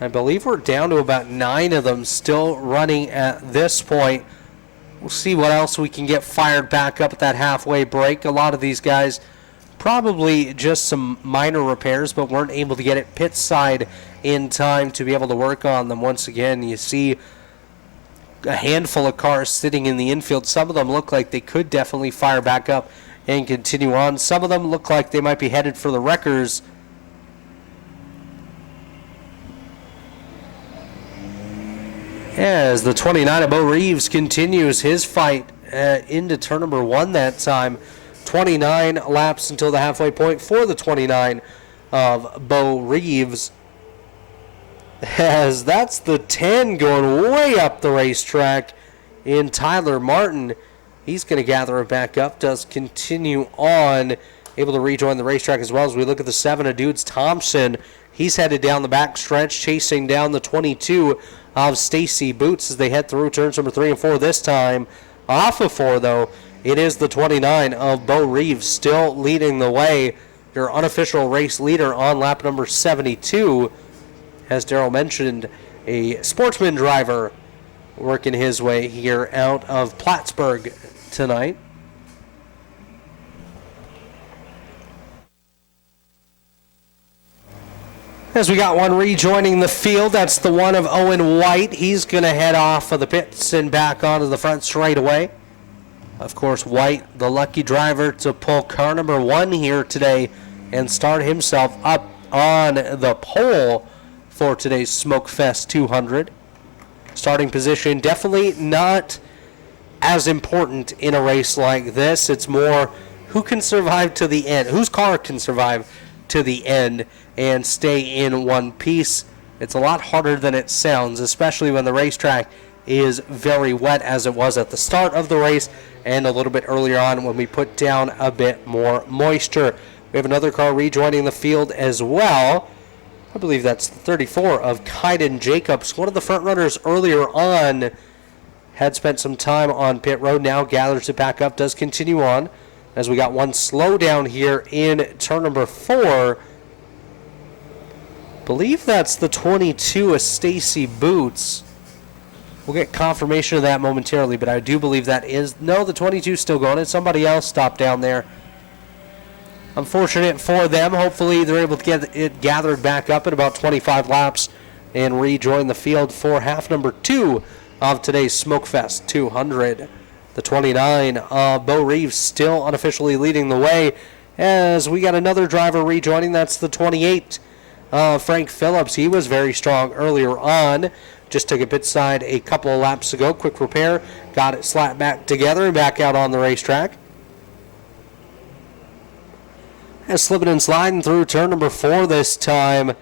I believe we're down to about 9 of them still running at this point. We'll see what else we can get fired back up at that halfway break. A lot of these guys probably just some minor repairs, but weren't able to get it pit side in time to be able to work on them. Once again, you see a handful of cars sitting in the infield. Some of them look like they could definitely fire back up and continue on. Some of them look like they might be headed for the wreckers. As the 29 of Bo Reeves continues his fight into turn number 1 that time. 29 laps until the halfway point for the 29 of Bo Reeves. As that's the 10 going way up the racetrack in Tyler Martin. He's going to gather it back up, does continue on, able to rejoin the racetrack as well. As we look at the 7 of Dudes Thompson, he's headed down the back stretch, chasing down the 22 of Stacy Boots as they head through turns number 3 and 4 this time. Off of 4, though, it is the 29 of Bo Reeves still leading the way. Your unofficial race leader on lap number 72. As Darrell mentioned, a sportsman driver working his way here out of Plattsburgh tonight. As we got one rejoining the field, that's the one of Owen White. He's going to head off of the pits and back onto the front straightaway. Of course, White, the lucky driver to pull car number 1 here today and start himself up on the pole for today's Smokefest 200. Starting position definitely not as important in a race like this. It's more who can survive to the end, whose car can survive to the end and stay in one piece. It's a lot harder than it sounds, especially when the racetrack is very wet as it was at the start of the race and a little bit earlier on when we put down a bit more moisture. We have another car rejoining the field as well. I believe that's 34 of Kaiden Jacobs. One of the front runners earlier on had spent some time on pit road, now gathers it back up, does continue on as we got one slowdown here in turn number 4. Believe that's the 22 of Stacy Boots. We'll get confirmation of that momentarily, but I do believe that is... No, the 22 is still going. It's somebody else stopped down there. Unfortunate for them. Hopefully they're able to get it gathered back up at about 25 laps and rejoin the field for half number 2 of today's Smokefest 200. The 29 of Bo Reeves still unofficially leading the way as we got another driver rejoining. That's the 28 Frank Phillips. He was very strong earlier on. Just took a pit side a couple of laps ago. Quick repair. Got it slapped back together and back out on the racetrack. And slipping and sliding through turn number 4 this time.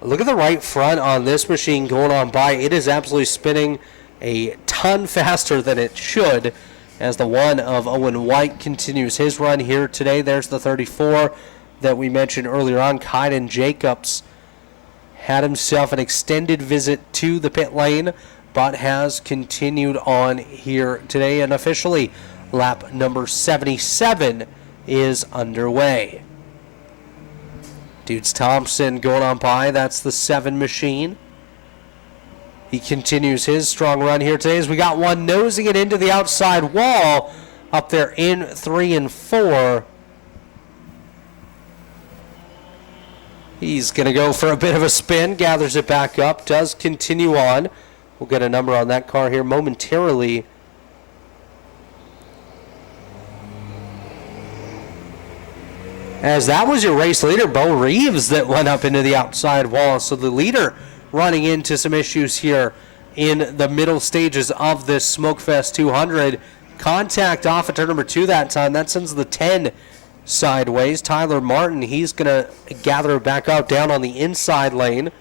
Look at the right front on this machine going on by. It is absolutely spinning a ton faster than it should as the one of Owen White continues his run here today. There's the 34 that we mentioned earlier on. Kaiden Jacobs had himself an extended visit to the pit lane, but has continued on here today, and officially lap number 77 is underway. Dudes Thompson going on by. That's the 7 machine. He continues his strong run here today as we got one nosing it into the outside wall up there in 3 and 4. He's going to go for a bit of a spin, gathers it back up, does continue on. We'll get a number on that car here momentarily. As that was your race leader, Bo Reeves, that went up into the outside wall. So the leader running into some issues here in the middle stages of this Smokefest 200. Contact off at turn number 2 that time. That sends the 10 sideways. Tyler Martin, he's going to gather it back out down on the inside lane.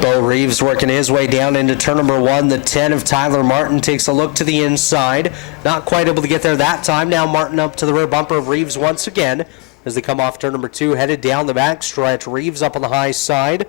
Bo Reeves working his way down into turn number 1. The 10 of Tyler Martin takes a look to the inside. Not quite able to get there that time. Now Martin up to the rear bumper of Reeves once again as they come off turn number 2, headed down the back stretch. Reeves up on the high side.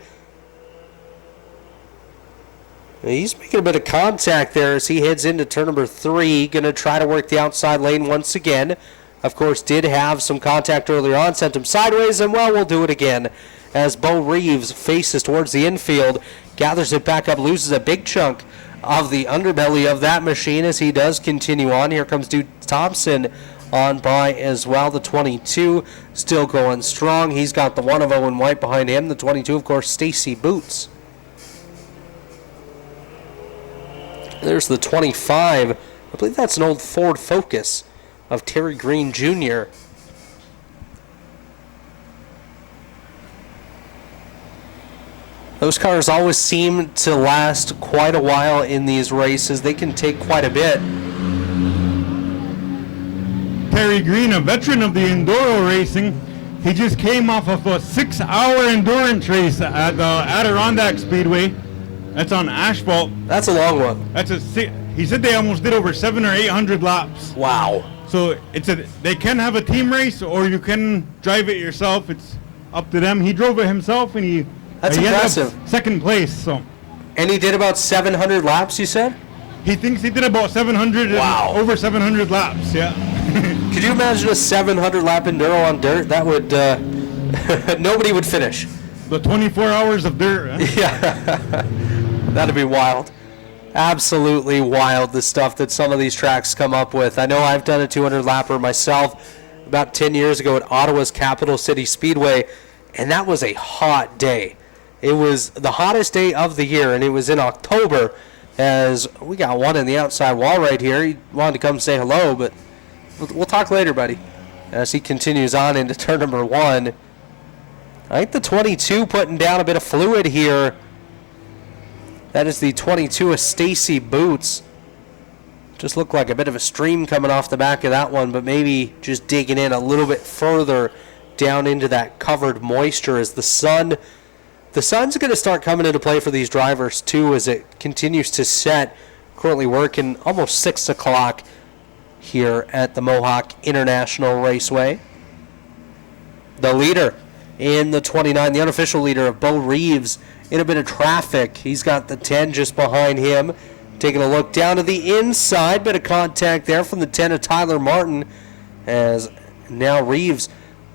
He's making a bit of contact there as he heads into turn number 3. Going to try to work the outside lane once again. Of course, did have some contact earlier on, sent him sideways, and well, we'll do it again. As Bo Reeves faces towards the infield, gathers it back up, loses a big chunk of the underbelly of that machine as he does continue on. Here comes Dude Thompson on by as well. The 22 still going strong. He's got the 1 of Owen White behind him. The 22, of course, Stacy Boots. There's the 25. I believe that's an old Ford Focus of Terry Green Jr. Those cars always seem to last quite a while in these races. They can take quite a bit. Terry Green, a veteran of the Enduro racing, he just came off of a 6-hour endurance race at the Adirondack Speedway. That's on asphalt. That's a long one. He said they almost did over 700 or 800 laps. Wow. So they can have a team race, or you can drive it yourself. It's up to them. He drove it himself, and That's impressive. Ended up second place. So. And he did about 700 laps, you said? He thinks he did about 700. Wow. Over 700 laps. Yeah. Could you imagine a 700 lap enduro on dirt? That would nobody would finish. The 24 hours of dirt. Huh? Yeah. That'd be wild. Absolutely wild, the stuff that some of these tracks come up with. I know I've done a 200 lapper myself about 10 years ago at Ottawa's Capital City Speedway, and that was a hot day. It was the hottest day of the year, and it was in October, as we got one in the outside wall right here. He wanted to come say hello, but we'll talk later, buddy, as he continues on into turn number 1. I think the 22 putting down a bit of fluid here. That is the 22 of Stacy Boots. Just looked like a bit of a stream coming off the back of that one, but maybe just digging in a little bit further down into that covered moisture as the sun's going to start coming into play for these drivers too as it continues to set. Currently working almost 6 o'clock here at the Mohawk International Raceway. The leader in the 29, the unofficial leader of Bo Reeves, in a bit of traffic. He's got the 10 just behind him. Taking a look down to the inside. Bit of contact there from the 10 of Tyler Martin. As now Reeves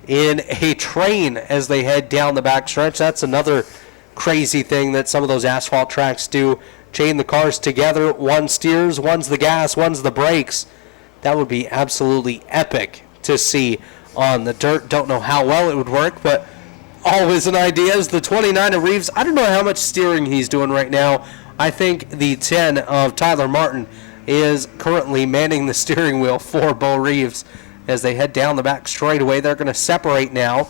in a train as they head down the back stretch. That's another crazy thing that some of those asphalt tracks do. Chain the cars together. One steers, one's the gas, one's the brakes. That would be absolutely epic to see on the dirt. Don't know how well it would work, but always an idea. Is the 29 of Reeves. I don't know how much steering he's doing right now. I think the 10 of Tyler Martin is currently manning the steering wheel for Bo Reeves as they head down the back straightaway. They're going to separate now.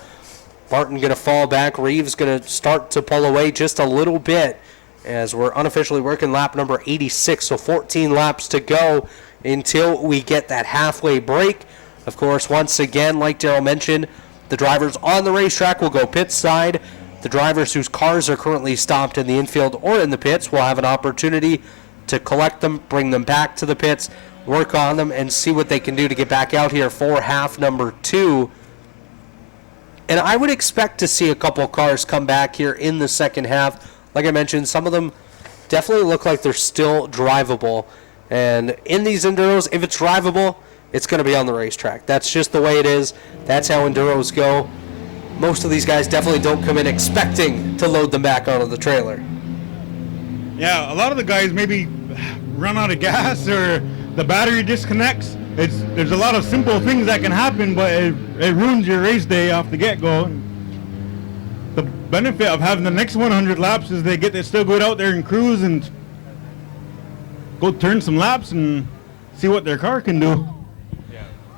Martin going to fall back. Reeves going to start to pull away just a little bit as we're unofficially working lap number 86. So 14 laps to go until we get that halfway break. Of course, once again, like Daryl mentioned, the drivers on the racetrack will go pit side. The drivers whose cars are currently stopped in the infield or in the pits will have an opportunity to collect them, bring them back to the pits, work on them, and see what they can do to get back out here for half number 2. And I would expect to see a couple cars come back here in the second half. Like I mentioned, some of them definitely look like they're still drivable. And in these Enduros, if it's drivable, it's going to be on the racetrack. That's just the way it is. That's how Enduros go. Most of these guys definitely don't come in expecting to load them back onto the trailer. Yeah, a lot of the guys maybe run out of gas or the battery disconnects. There's a lot of simple things that can happen, but it ruins your race day off the get-go. The benefit of having the next 100 laps is they get to still go out there and cruise and go turn some laps and see what their car can do.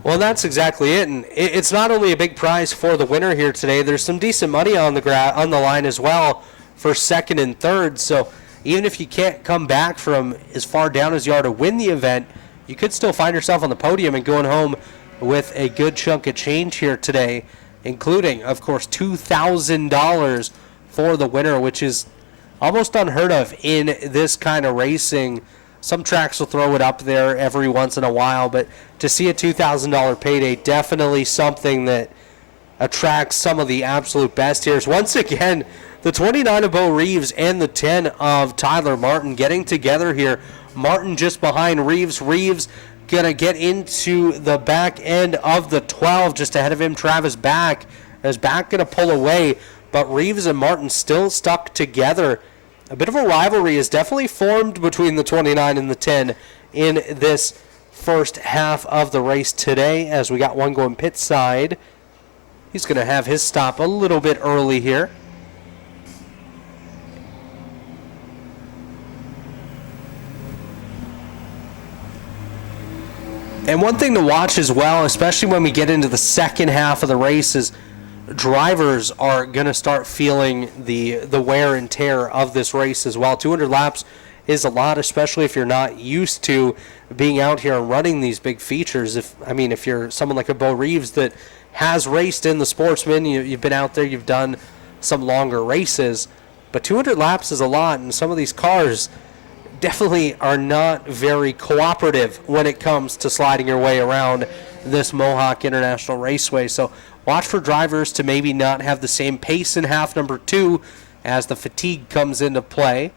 Well, that's exactly it, and it's not only a big prize for the winner here today. There's some decent money on the line as well for second and third. So even if you can't come back from as far down as you are to win the event, you could still find yourself on the podium and going home with a good chunk of change here today, including, of course, $2,000 for the winner, which is almost unheard of in this kind of racing. Some tracks will throw it up there every once in a while, but to see a $2,000 payday, definitely something that attracts some of the absolute best here. Once again, the 29 of Bo Reeves and the 10 of Tyler Martin getting together here. Martin just behind Reeves. Reeves going to get into the back end of the 12, just ahead of him, Travis Back. As Back going to pull away, but Reeves and Martin still stuck together. A bit of a rivalry is definitely formed between the 29 and the 10 in this first half of the race today, as we got one going pit side. He's going to have his stop a little bit early here. And one thing to watch as well, especially when we get into the second half of the race, is drivers are going to start feeling the wear and tear of this race as well. 200 laps is a lot, especially if you're not used to being out here and running these big features. If you're someone like a Bo Reeves that has raced in the Sportsman, you've been out there, you've done some longer races, but 200 laps is a lot, and some of these cars definitely are not very cooperative when it comes to sliding your way around this Mohawk International Raceway. So watch for drivers to maybe not have the same pace in half number 2 as the fatigue comes into play.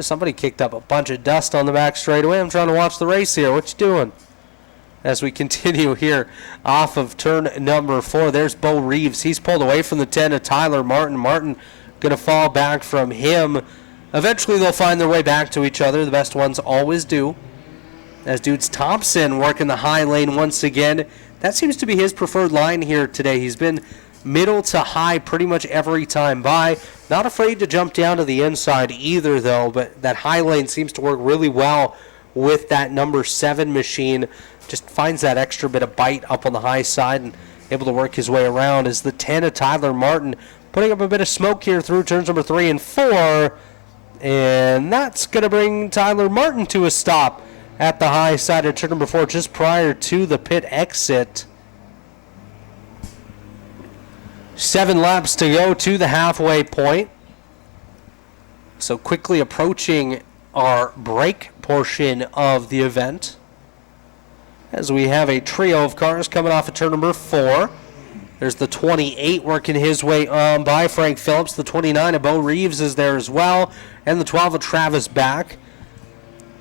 Somebody kicked up a bunch of dust on the back straightaway. I'm trying to watch the race here. What you doing? As we continue here off of turn number 4, there's Bo Reeves. He's pulled away from the 10 of Tyler Martin. Martin going to fall back from him Eventually they'll find their way back to each other. The best ones always do. As dudes Thompson working the high lane once again. That seems to be his preferred line here today. He's been middle to high pretty much every time by. Not afraid to jump down to the inside either, though, but that high lane seems to work really well with that number 7 machine. Just finds that extra bit of bite up on the high side and able to work his way around. As the 10 of Tyler Martin putting up a bit of smoke here through turns number 3 and 4. And that's going to bring Tyler Martin to a stop at the high side of turn number 4 just prior to the pit exit. 7 laps to go to the halfway point. So quickly approaching our break portion of the event, as we have a trio of cars coming off of turn number 4. There's the 28 working his way on by Frank Phillips. The 29 of Bo Reeves is there as well. And the 12 of Travis Back.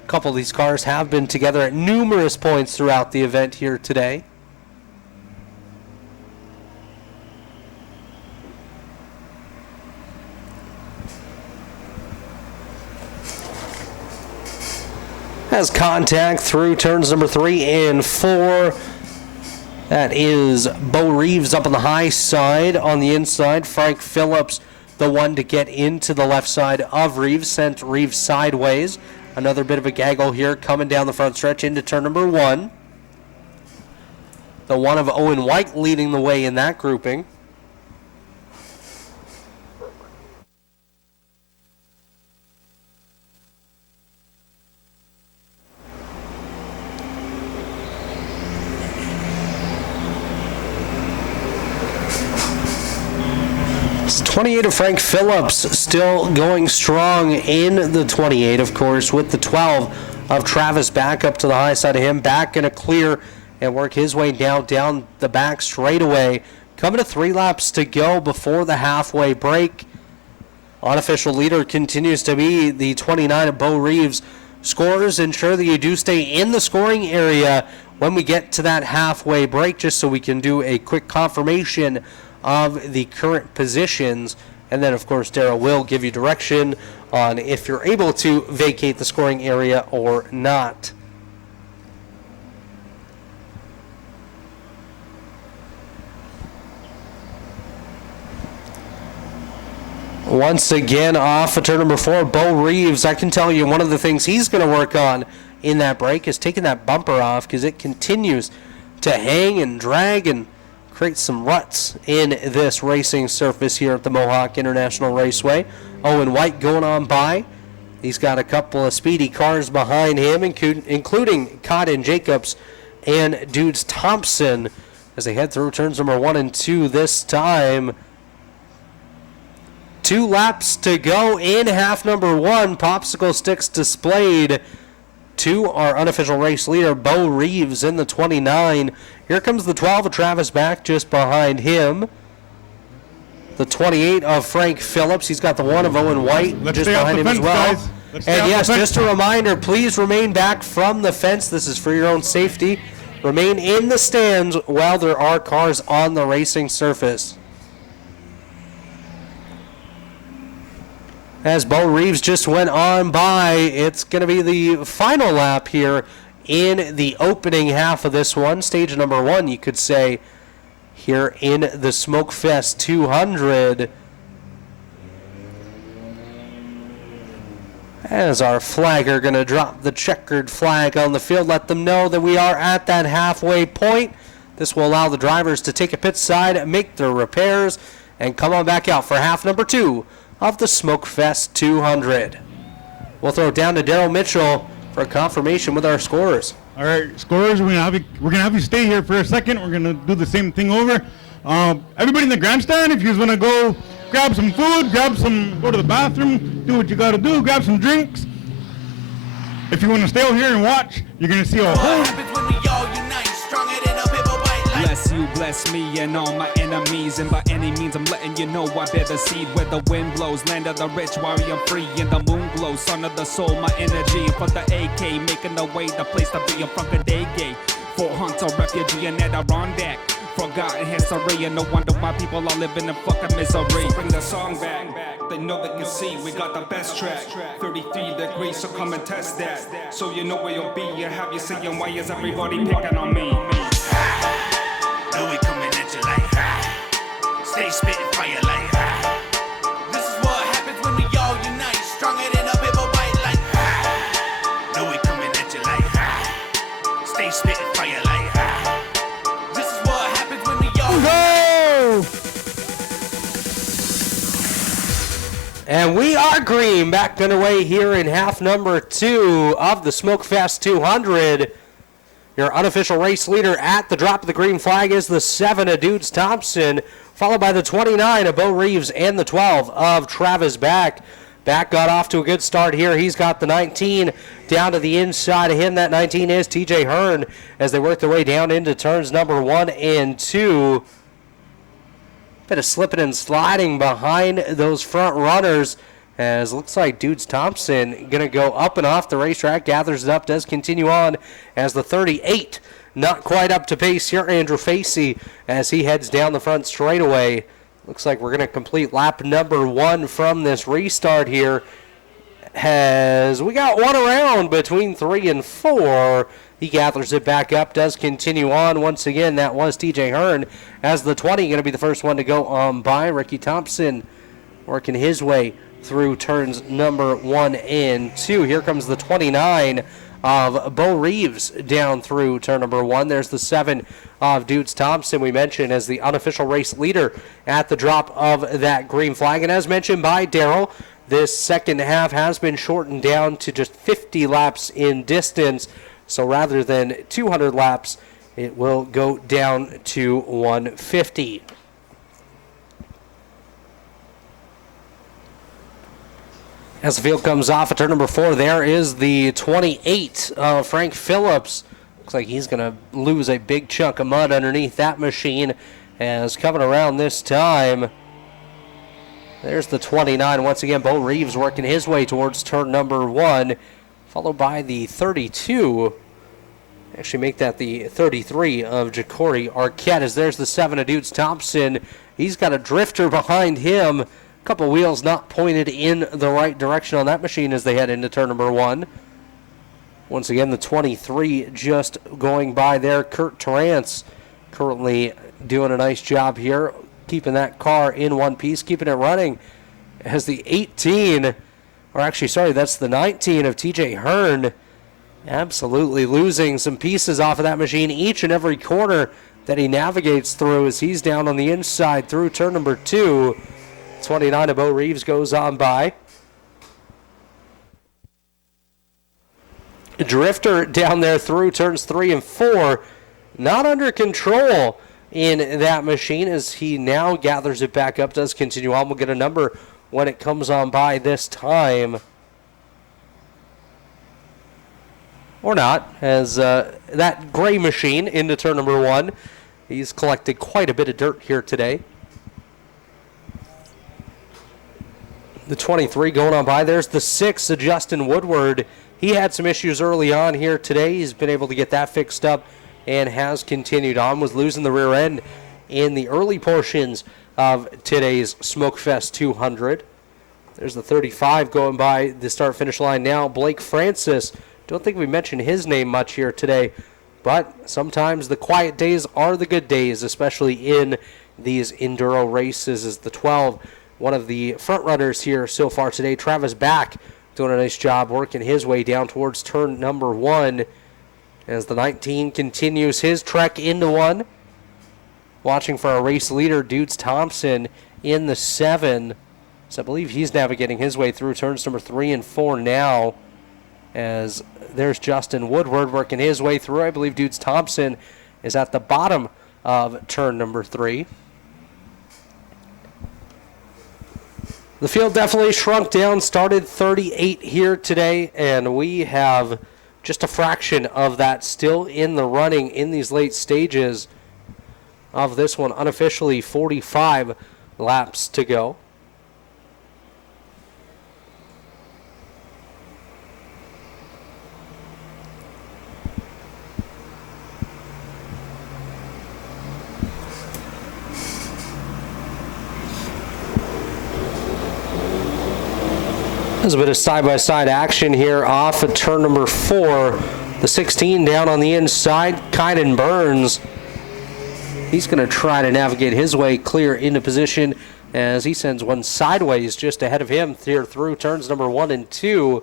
A couple of these cars have been together at numerous points throughout the event here today. Has contact through turns number 3 and 4. That is Bo Reeves up on the high side. On the inside, Frank Phillips, the one to get into the left side of Reeves, sent Reeves sideways. Another bit of a gaggle here coming down the front stretch into turn number 1. The one of Owen White leading the way in that grouping. It's 28 of Frank Phillips still going strong in the 28, of course, with the 12 of Travis Back up to the high side of him. Back going to clear and work his way down the back straightaway. Coming to 3 laps to go before the halfway break. Unofficial leader continues to be the 29 of Bo Reeves. Scores ensure that you do stay in the scoring area when we get to that halfway break, just so we can do a quick confirmation of the current positions. And then, of course, Darrell will give you direction on if you're able to vacate the scoring area or not. Once again, off of turn number 4, Bo Reeves. I can tell you one of the things he's going to work on in that break is taking that bumper off, because it continues to hang and drag and create some ruts in this racing surface here at the Mohawk International Raceway. Owen White going on by. He's got a couple of speedy cars behind him, including Cotton Jacobs and Dudes Thompson, as they head through turns number 1 and 2 this time. 2 laps to go in half number 1. Popsicle sticks displayed to our unofficial race leader, Bo Reeves, in the 29. Here comes the 12 of Travis Back just behind him. The 28 of Frank Phillips. He's got the 1 of Owen White just behind him as well. And yes, just a reminder, please remain back from the fence. This is for your own safety. Remain in the stands while there are cars on the racing surface. As Bo Reeves just went on by, it's going to be the final lap here in the opening half of this one. Stage number 1, you could say, here in the Smokefest 200. As our flagger going to drop the checkered flag on the field, let them know that we are at that halfway point. This will allow the drivers to take a pit side, make their repairs, and come on back out for half number 2 of the Smokefest 200. We'll throw it down to Daryl Mitchell for a confirmation with our scorers. All right, scorers, we're gonna have you stay here for a second. We're gonna do the same thing over. Everybody in the grandstand, if you just wanna go grab some food, go to the bathroom, do what you gotta do, grab some drinks. If you wanna stay out here and watch, you're gonna see a whole. Bless you, bless me, and all my enemies. And by any means, I'm letting you know I bear the seed. Where the wind blows, land of the rich, warrior free. And the moon glows, son of the soul, my energy. For the AK, making the way, the place to be. I'm from Kadege. For hunter, rep your G and Adirondack. Forgotten history, and no wonder why people are living in fucking misery. So bring the song back. They know they can see we got the best track. 33 degrees, so come and test that. So you know where you'll be. You have you saying, why is everybody picking on me? Know we coming at you like stay spitting fire like this is what happens when we all unite. Stronger than a paper white like know we coming at you like stay spitting fire like this is what happens when we all Go! And we are green, back underway here in half number 2 of the Smokefest 200. Your unofficial race leader at the drop of the green flag is the 7 of Dudes Thompson, followed by the 29 of Bo Reeves and the 12 of Travis Back. Back got off to a good start here. He's got the 19 down to the inside of him. That 19 is TJ Hearn as they work their way down into turns number 1 and 2. Bit of slipping and sliding behind those front runners, as looks like Dudes Thompson going to go up and off the racetrack, gathers it up, does continue on as the 38, not quite up to pace here, Andrew Facey, as he heads down the front straightaway. Looks like we're going to complete lap number 1 from this restart here, as we got one around between 3 and 4. He gathers it back up, does continue on. Once again, that was TJ Hearn as the 20, going to be the first one to go on by. Ricky Thompson working his way through turns number 1 and 2. Here comes the 29 of Bo Reeves down through turn number 1. There's the 7 of Dudes Thompson, we mentioned, as the unofficial race leader at the drop of that green flag. And as mentioned by Daryl, this second half has been shortened down to just 50 laps in distance. So rather than 200 laps, it will go down to 150. As the field comes off at turn number 4, there is the 28 of Frank Phillips. Looks like he's going to lose a big chunk of mud underneath that machine. As coming around this time, there's the 29. Once again, Bo Reeves working his way towards turn number 1, followed by the 32. Actually make that the 33 of Ja'Cory Arquette, as there's the 7 of Dudes Thompson. He's got a drifter behind him. Couple wheels not pointed in the right direction on that machine as they head into turn number 1. Once again, the 23 just going by there. Kurt Torrance currently doing a nice job here, keeping that car in one piece, keeping it running. As the 18, or actually, sorry, that's the 19 of TJ Hearn, absolutely losing some pieces off of that machine each and every corner that he navigates through as he's down on the inside through turn number 2. 29 of Bo Reeves goes on by. Drifter down there through turns 3 and 4. Not under control in that machine as he now gathers it back up, does continue on. We'll get a number when it comes on by this time. Or not, as that gray machine into turn number 1. He's collected quite a bit of dirt here today. The 23 going on by. There's the 6 of Justin Woodward. He had some issues early on here today. He's been able to get that fixed up and has continued on. Was losing the rear end in the early portions of today's Smokefest 200. There's the 35 going by the start-finish line now. Blake Francis. Don't think we mentioned his name much here today, but sometimes the quiet days are the good days, especially in these enduro races. Is the 12, one of the front runners here so far today. Travis Back doing a nice job working his way down towards turn number 1 as the 19 continues his trek into 1. Watching for our race leader, Dudes Thompson, in the 7. So I believe he's navigating his way through turns number 3 and 4 now, as there's Justin Woodward working his way through. I believe Dudes Thompson is at the bottom of turn number 3. The field definitely shrunk down, started 38 here today, and we have just a fraction of that still in the running in these late stages of this one. Unofficially 45 laps to go. There's a bit of side-by-side action here off of turn number 4. The 16 down on the inside, Kyden Burns. He's going to try to navigate his way clear into position as he sends one sideways just ahead of him here through turns number 1 and 2.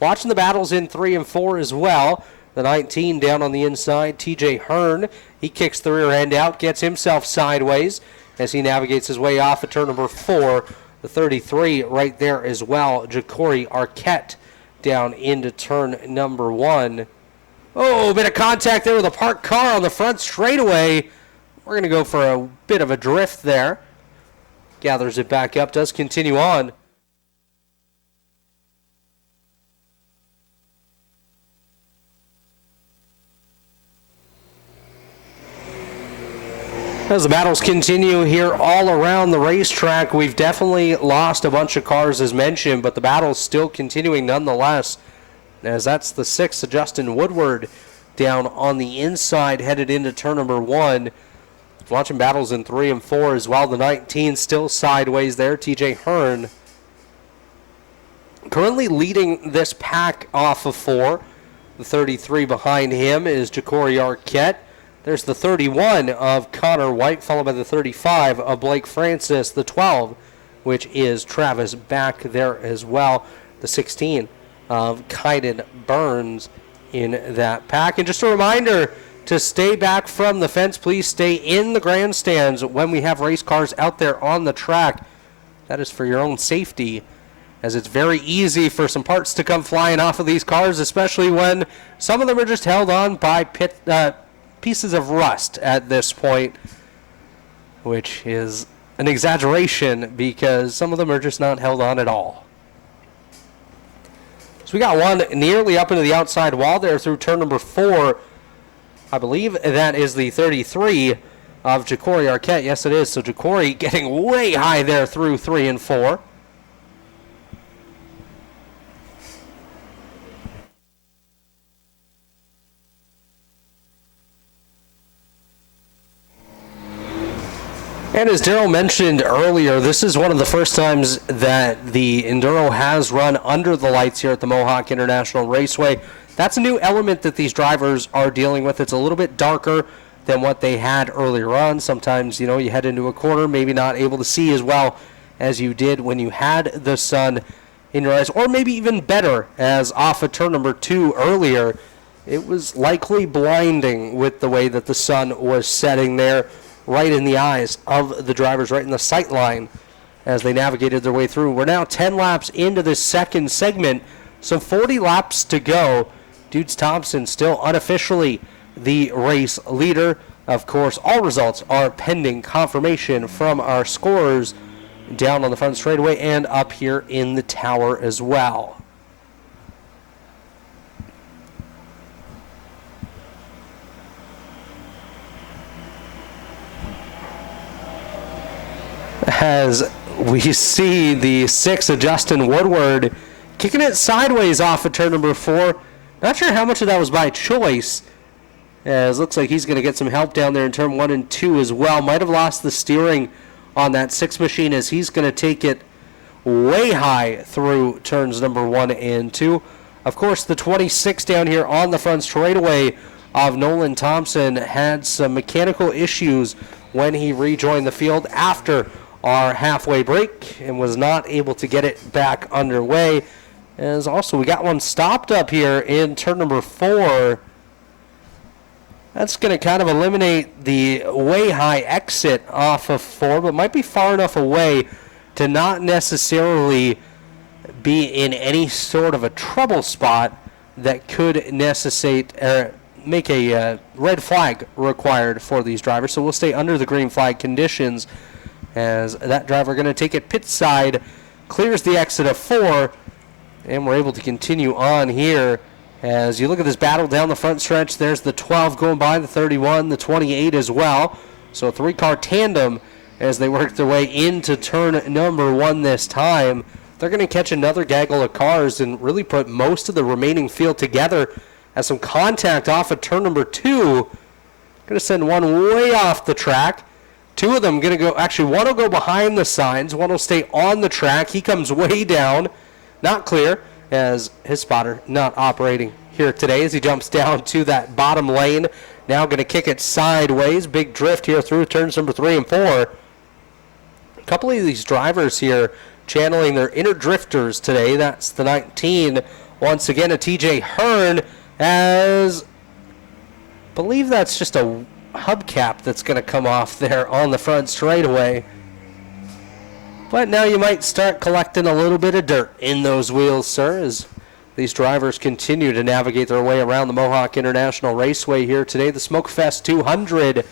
Watching the battles in 3 and 4 as well. The 19 down on the inside, TJ Hearn. He kicks the rear end out, gets himself sideways as he navigates his way off of turn number 4. The 33 right there as well, Ja'Cory Arquette down into turn number 1. Oh, a bit of contact there with a parked car on the front straightaway. We're going to go for a bit of a drift there. Gathers it back up, does continue on. As the battles continue here all around the racetrack, we've definitely lost a bunch of cars as mentioned, but the battle's still continuing nonetheless. As that's the 6th, Justin Woodward down on the inside, headed into turn number 1. Watching battles in 3 and 4 as well. The 19 still sideways there, TJ Hearn. Currently leading this pack off of 4. The 33 behind him is Ja'Cory Arquette. There's the 31 of Connor White, followed by the 35 of Blake Francis. The 12, which is Travis back there as well. The 16 of Kyden Burns in that pack. And just a reminder to stay back from the fence. Please stay in the grandstands when we have race cars out there on the track. That is for your own safety, as it's very easy for some parts to come flying off of these cars, especially when some of them are just held on by pieces of rust at this point, which is an exaggeration because some of them are just not held on at all. So we got one nearly up into the outside wall there through turn number 4. I believe that is the 33 of Ja'Cory Arquette. Yes, it is. So Ja'Cory getting way high there through 3 and 4. And as Daryl mentioned earlier, this is one of the first times that the Enduro has run under the lights here at the Mohawk International Raceway. That's a new element that these drivers are dealing with. It's a little bit darker than what they had earlier on. Sometimes, you head into a corner, maybe not able to see as well as you did when you had the sun in your eyes, or maybe even better, as off of turn number 2 earlier, it was likely blinding with the way that the sun was setting there, right in the eyes of the drivers, right in the sight line as they navigated their way through. We're now 10 laps into this second segment, so 40 laps to go. Dudes Thompson still unofficially the race leader. Of course, all results are pending confirmation from our scorers down on the front straightaway and up here in the tower as well. As we see the 6 of Justin Woodward kicking it sideways off of turn number 4. Not sure how much of that was by choice, as looks like he's going to get some help down there in turn 1 and 2 as well. Might have lost the steering on that 6 machine as he's going to take it way high through turns number 1 and 2. Of course, the 26 down here on the front straightaway of Nolan Thompson had some mechanical issues when he rejoined the field after our halfway break and was not able to get it back underway. As also we got one stopped up here in turn number 4. That's going to kind of eliminate the way high exit off of 4, but might be far enough away to not necessarily be in any sort of a trouble spot that could necessitate make a red flag required for these drivers. So we'll stay under the green flag conditions, as that driver going to take it pit side, clears the exit of 4, and we're able to continue on here. As you look at this battle down the front stretch, there's the 12 going by, the 31, the 28 as well. So a 3-car tandem as they work their way into turn number 1 this time. They're going to catch another gaggle of cars and really put most of the remaining field together as some contact off of turn number 2. Going to send one way off the track. 2 of them going to go, actually one will go behind the signs, one will stay on the track. He comes way down. not clear, as his spotter not operating here today as he jumps down to that bottom lane. Now going to kick it sideways. Big drift here through turns number 3 and 4. A couple of these drivers here channeling their inner drifters today. That's the 19. Once again, a TJ Hearn, as I believe that's just a hubcap that's going to come off there on the front straightaway. But now you might start collecting a little bit of dirt in those wheels, sir, as these drivers continue to navigate their way around the Mohawk International Raceway here today, the Smokefest 200.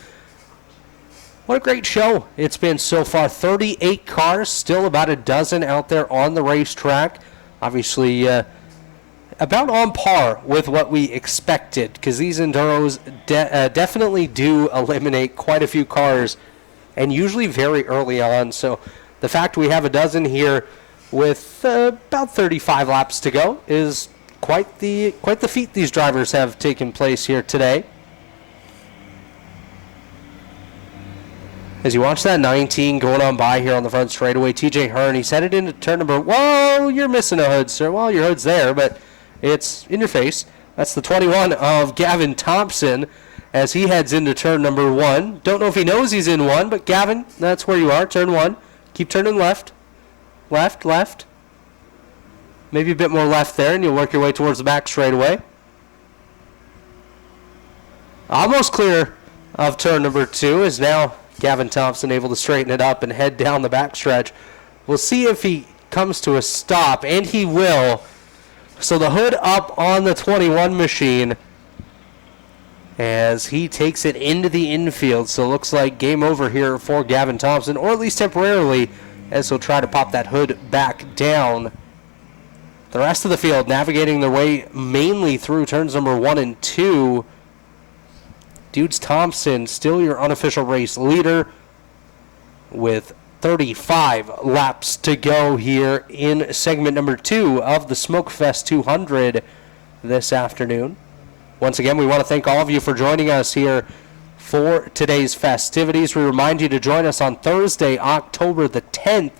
What a great show it's been so far. 38 cars, still about a dozen out there on the racetrack. Obviously, about on par with what we expected, because these Enduros definitely do eliminate quite a few cars, and usually very early on. So the fact we have a dozen here with about 35 laps to go is quite the feat these drivers have taken place here today. As you watch that 19 going on by here on the front straightaway, TJ Hearn, he's headed into turn number, whoa, you're missing a hood, sir. Well, your hood's there, but it's in your face. That's the 21 of Gavin Thompson as he heads into turn number 1. Don't know if he knows he's in 1, but Gavin, that's where you are, turn 1. Keep turning left. Left. Maybe a bit more left there, and you'll work your way towards the back straightaway. Almost clear of turn number 2 is now Gavin Thompson able to straighten it up and head down the backstretch. We'll see if he comes to a stop, and he will. So the hood up on the 21 machine as he takes it into the infield. So it looks like game over here for Gavin Thompson, or at least temporarily, as he'll try to pop that hood back down. The rest of the field navigating their way mainly through turns number 1 and 2. Dudes Thompson, still your unofficial race leader with 35 laps to go here in segment number 2 of the Smokefest 200 this afternoon. Once again, we want to thank all of you for joining us here for today's festivities. We remind you to join us on Thursday, October the 10th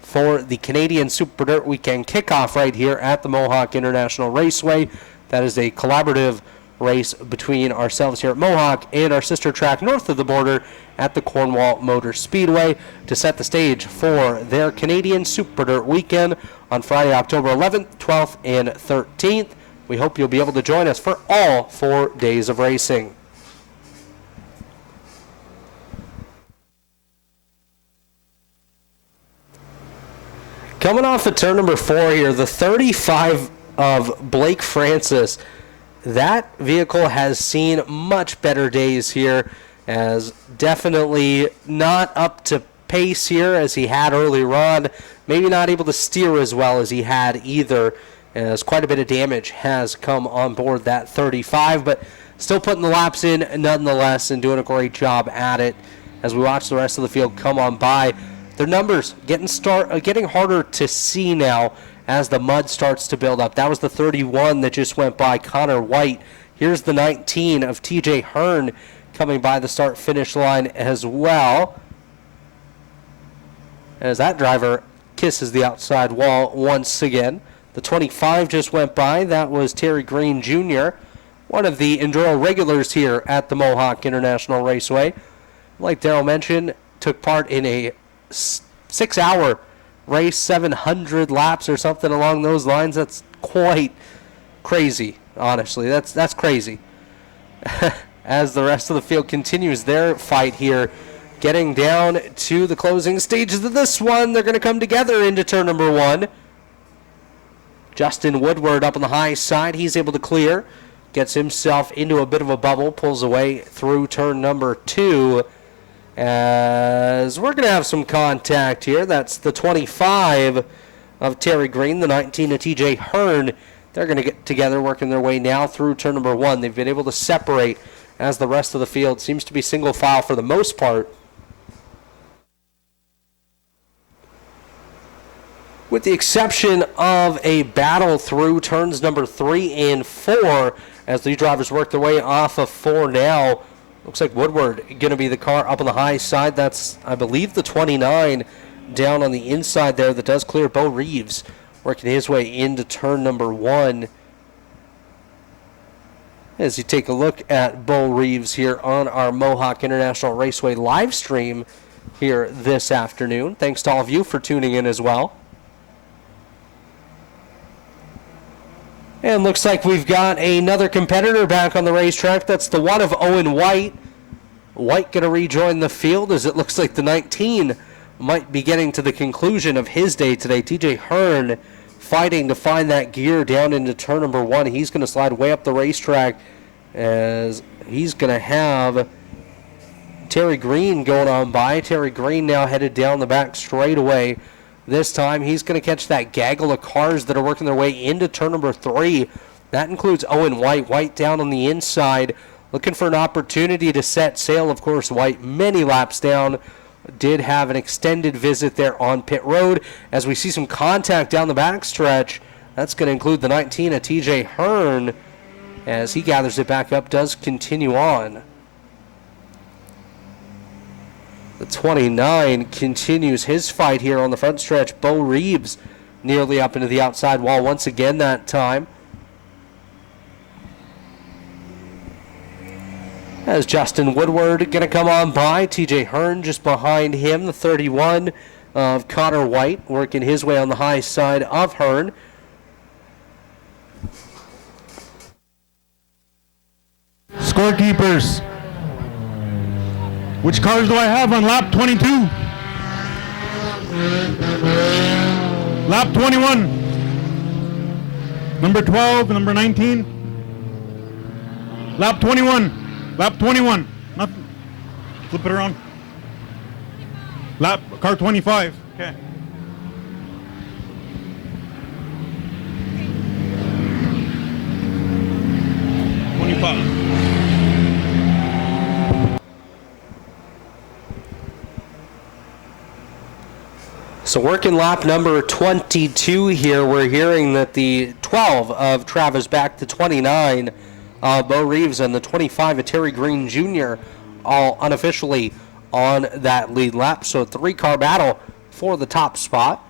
for the Canadian Super Dirt Weekend kickoff right here at the Mohawk International Raceway. That is a collaborative race between ourselves here at Mohawk and our sister track north of the border at the Cornwall Motor Speedway to set the stage for their Canadian Super Dirt Weekend on Friday, October 11th, 12th, and 13th. We hope you'll be able to join us for all 4 days of racing. Coming off of turn number 4 here, the 35 of Blake Francis. That vehicle has seen much better days here, as definitely not up to pace here as he had earlier on. Maybe not able to steer as well as he had either, as quite a bit of damage has come on board that 35, but still putting the laps in nonetheless and doing a great job at it. As we watch the rest of the field come on by, their numbers getting harder to see now as the mud starts to build up. That was the 31 that just went by, Connor White. Here's the 19 of TJ Hearn coming by the start-finish line as well, as that driver kisses the outside wall once again. The 25 just went by. That was Terry Green Jr., one of the Enduro regulars here at the Mohawk International Raceway. Like Daryl mentioned, took part in a 6-hour race, 700 laps or something along those lines. That's quite crazy, honestly. That's crazy. As the rest of the field continues their fight here, getting down to the closing stages of this one, they're going to come together into turn number 1. Justin Woodward up on the high side. He's able to clear, gets himself into a bit of a bubble, pulls away through turn number 2. As we're going to have some contact here. That's the 25 of Terry Green, the 19 of TJ Hearn. They're going to get together, working their way now through turn number 1. They've been able to separate as the rest of the field seems to be single file for the most part, with the exception of a battle through turns number 3 and 4 as these drivers work their way off of 4 now. Looks like Woodward going to be the car up on the high side. That's, I believe, the 29 down on the inside there that does clear Bo Reeves working his way into turn number 1. As you take a look at Bo Reeves here on our Mohawk International Raceway live stream here this afternoon. Thanks to all of you for tuning in as well. And looks like we've got another competitor back on the racetrack. That's the one of Owen White. White going to rejoin the field as it looks like the 19 might be getting to the conclusion of his day today. TJ Hearn fighting to find that gear down into turn number 1. He's going to slide way up the racetrack as he's going to have Terry Green going on by. Terry Green now headed down the back straightaway. This time he's going to catch that gaggle of cars that are working their way into turn number 3. That includes Owen White. White down on the inside, looking for an opportunity to set sail. Of course, White many laps down. Did have an extended visit there on pit road. As we see some contact down the backstretch, that's going to include the 19 of TJ Hearn. As he gathers it back up, does continue on. The 29 continues his fight here on the front stretch. Bo Reeves nearly up into the outside wall once again that time. As Justin Woodward going to come on by. TJ Hearn just behind him. The 31 of Connor White working his way on the high side of Hearn. Scorekeepers. Which cars do I have on lap 22? Lap 21. Number 12, number 19. Lap 21. Lap 21. Not, flip it around. Car 25. Okay. So working lap number 22 here, we're hearing that the 12 of Travis Back, the 29 of Bo Reeves, and the 25 of Terry Green Jr. all unofficially on that lead lap. So 3-car battle for the top spot.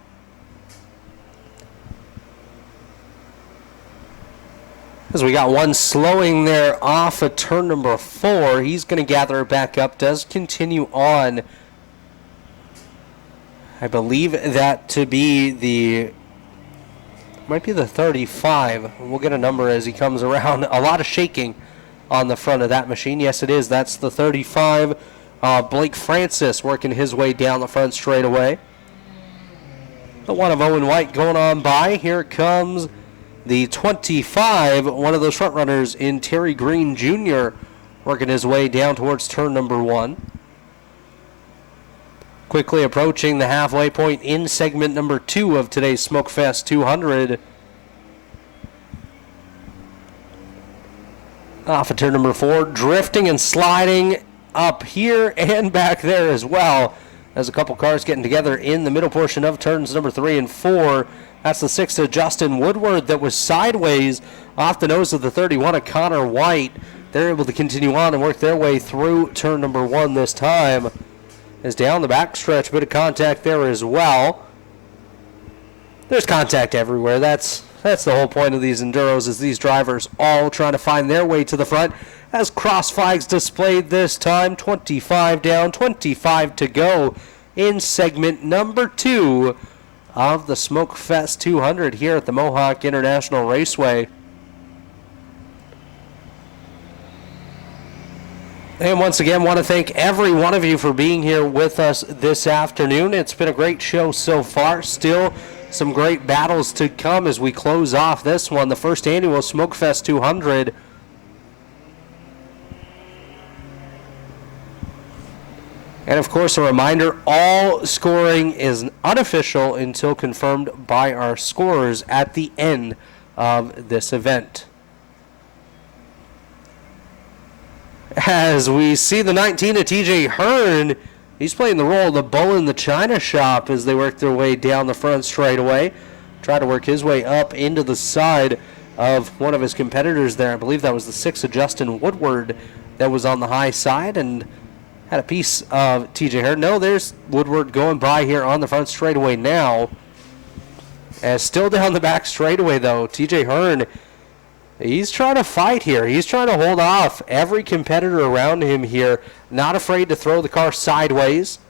As we got one slowing there off of turn number 4. He's going to gather it back up, does continue on. I believe that to be might be the 35. We'll get a number as he comes around. A lot of shaking on the front of that machine. Yes, it is. That's the 35. Blake Francis working his way down the front straightaway. The one of Owen White going on by. Here comes the 25, one of those front runners in Terry Green Jr. working his way down towards turn number 1. Quickly approaching the halfway point in segment number 2 of today's Smokefest 200. Off of turn number 4, drifting and sliding up here and back there as well. As a couple cars getting together in the middle portion of turns number 3 and 4. That's the 6 of Justin Woodward that was sideways off the nose of the 31 of Connor White. They're able to continue on and work their way through turn number 1 this time. Is down the backstretch, bit of contact there as well. There's contact everywhere. That's the whole point of these Enduros, is these drivers all trying to find their way to the front. As cross flags displayed this time, 25 down, 25 to go in segment number 2 of the Smokefest 200 here at the Mohawk International Raceway. And once again, want to thank every one of you for being here with us this afternoon. It's been a great show so far. Still some great battles to come as we close off this one, the first annual Smokefest 200. And of course, a reminder, all scoring is unofficial until confirmed by our scorers at the end of this event. As we see the 19 of TJ Hearn, he's playing the role of the bull in the china shop as they work their way down the front straightaway. Try to work his way up into the side of one of his competitors there. I believe that was the 6 of Justin Woodward that was on the high side and had a piece of TJ Hearn. No, there's Woodward going by here on the front straightaway now. As still down the back straightaway, though, TJ Hearn, he's trying to fight here. He's trying to hold off every competitor around him here. Not afraid to throw the car sideways.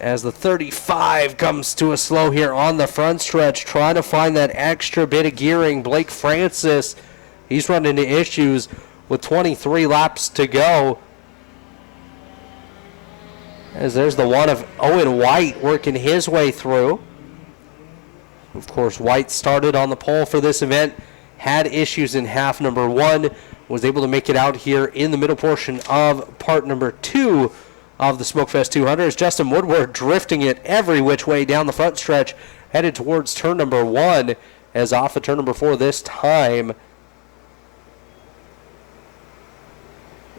As the 35 comes to a slow here on the front stretch, trying to find that extra bit of gearing. Blake Francis, he's running into issues with 23 laps to go. As there's the one of Owen White working his way through. Of course, White started on the pole for this event, had issues in half number 1, was able to make it out here in the middle portion of part number 2 of the Smokefest 200. As Justin Woodward drifting it every which way down the front stretch, headed towards turn number 1, as off of turn number 4 this time.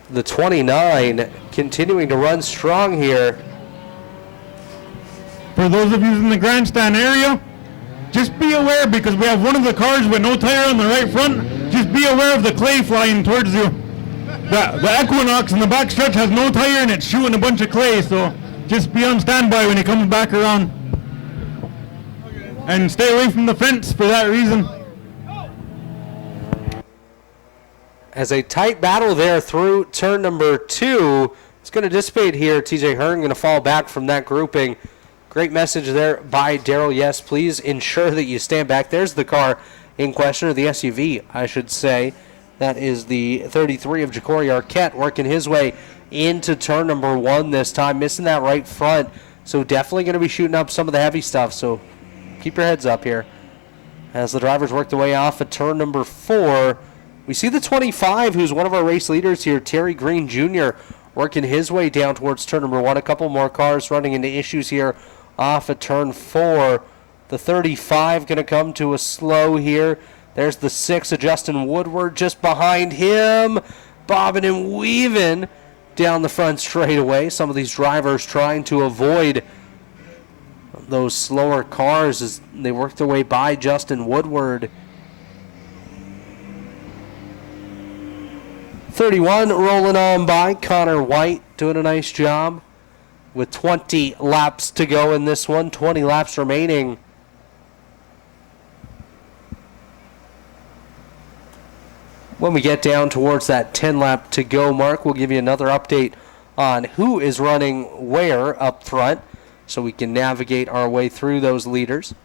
The 29 continuing to run strong here. For those of you in the grandstand area, just be aware, because we have one of the cars with no tire on the right front. Just be aware of the clay flying towards you. The Equinox in the back stretch has no tire and it's shooting a bunch of clay, so just be on standby when he comes back around. And stay away from the fence for that reason. As a tight battle there through turn number 2. It's going to dissipate here. TJ Hearn going to fall back from that grouping. Great message there by Daryl. Yes, please ensure that you stand back. There's the car in question, or the SUV, I should say. That is the 33 of Ja'Cory Arquette working his way into turn number 1 this time, missing that right front. So definitely going to be shooting up some of the heavy stuff. So keep your heads up here. As the drivers work their way off at turn number 4, we see the 25, who's one of our race leaders here, Terry Green Jr., working his way down towards turn number 1. A couple more cars running into issues here off at turn 4. The 35 going to come to a slow here. There's the 6 of Justin Woodward just behind him, bobbing and weaving down the front straightaway. Some of these drivers trying to avoid those slower cars as they work their way by Justin Woodward. 31 rolling on by Connor White, doing a nice job with 20 laps to go in this one, 20 laps remaining. When we get down towards that 10 lap to go mark, we'll give you another update on who is running where up front so we can navigate our way through those leaders.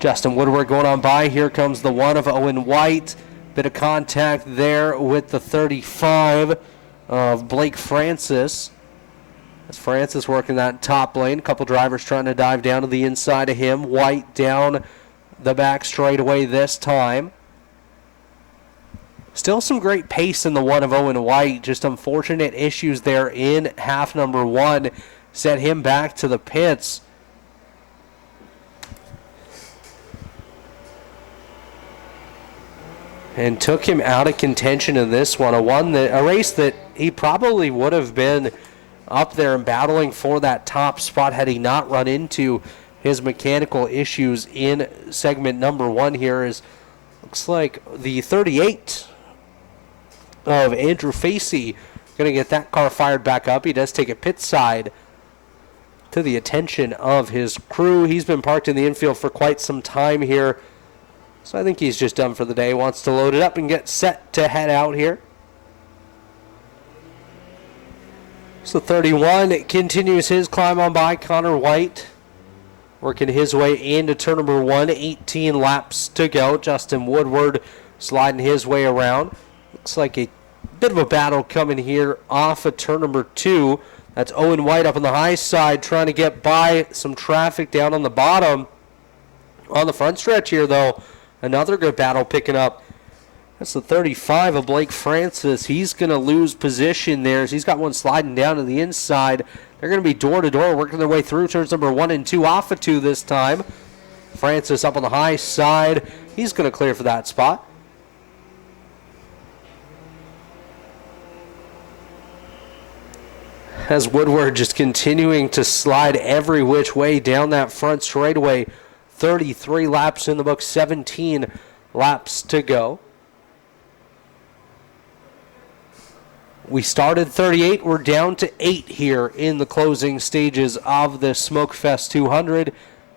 Justin Woodward going on by. Here comes the one of Owen White. Bit of contact there with the 35 of Blake Francis. As Francis working that top lane. A couple drivers trying to dive down to the inside of him. White down the back straightaway this time. Still some great pace in the one of Owen White. Just unfortunate issues there in half number 1. Set him back to the pits. And took him out of contention in this one. A race that he probably would have been up there and battling for that top spot had he not run into his mechanical issues in segment number 1 here. Is looks like the 38 of Andrew Facey going to get that car fired back up. He does take it pit side to the attention of his crew. He's been parked in the infield for quite some time here. So I think he's just done for the day. Wants to load it up and get set to head out here. So 31 continues his climb on by. Connor White working his way into turn number 1. 18 laps to go. Justin Woodward sliding his way around. Looks like a bit of a battle coming here off of turn number 2. That's Owen White up on the high side trying to get by some traffic down on the bottom. On the front stretch here, though, another good battle picking up. That's the 35 of Blake Francis. He's going to lose position there as he's got one sliding down to the inside. They're going to be door-to-door working their way through turns number 1 and 2 off of 2 this time. Francis up on the high side. He's going to clear for that spot. As Woodward just continuing to slide every which way down that front straightaway. 33 laps in the book, 17 laps to go. We started 38. We're down to 8 here in the closing stages of the Smokefest 200.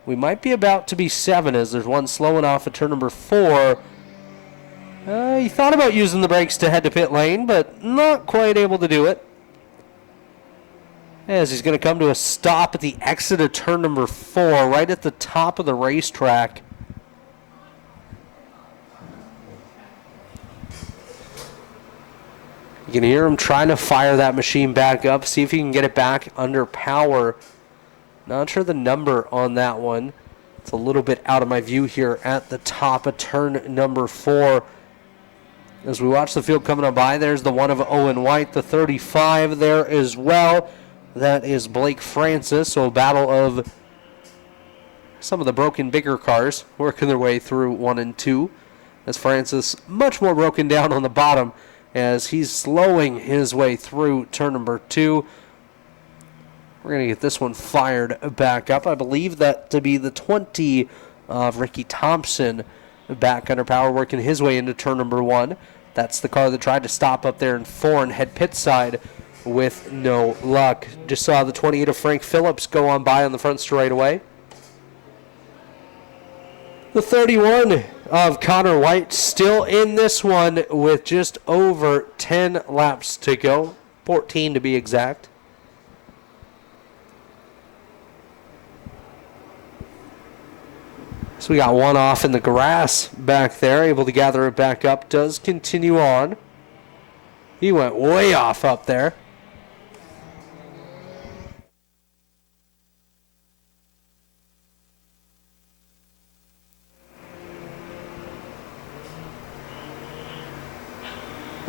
We might be about to be 7 as there's one slowing off at turn number 4. He thought about using the brakes to head to pit lane, but not quite able to do it. As he's going to come to a stop at the exit of turn number 4, right at the top of the racetrack. You can hear him trying to fire that machine back up, see if he can get it back under power. Not sure the number on that one. It's a little bit out of my view here at the top of turn number 4. As we watch the field coming on by, there's the one of Owen White, the 35 there as well. That is Blake Francis, so a battle of some of the broken bigger cars working their way through 1 and 2. As Francis much more broken down on the bottom as he's slowing his way through turn number 2. We're going to get this one fired back up. I believe that to be the 20 of Ricky Thompson back under power, working his way into turn number 1. That's the car that tried to stop up there in 4 and head pit side with no luck. Just saw the 28 of Frank Phillips go on by on the front straightaway. The 31 of Connor White still in this one with just over 10 laps to go, 14 to be exact. So we got one off in the grass back there, able to gather it back up, does continue on. He went way off up there.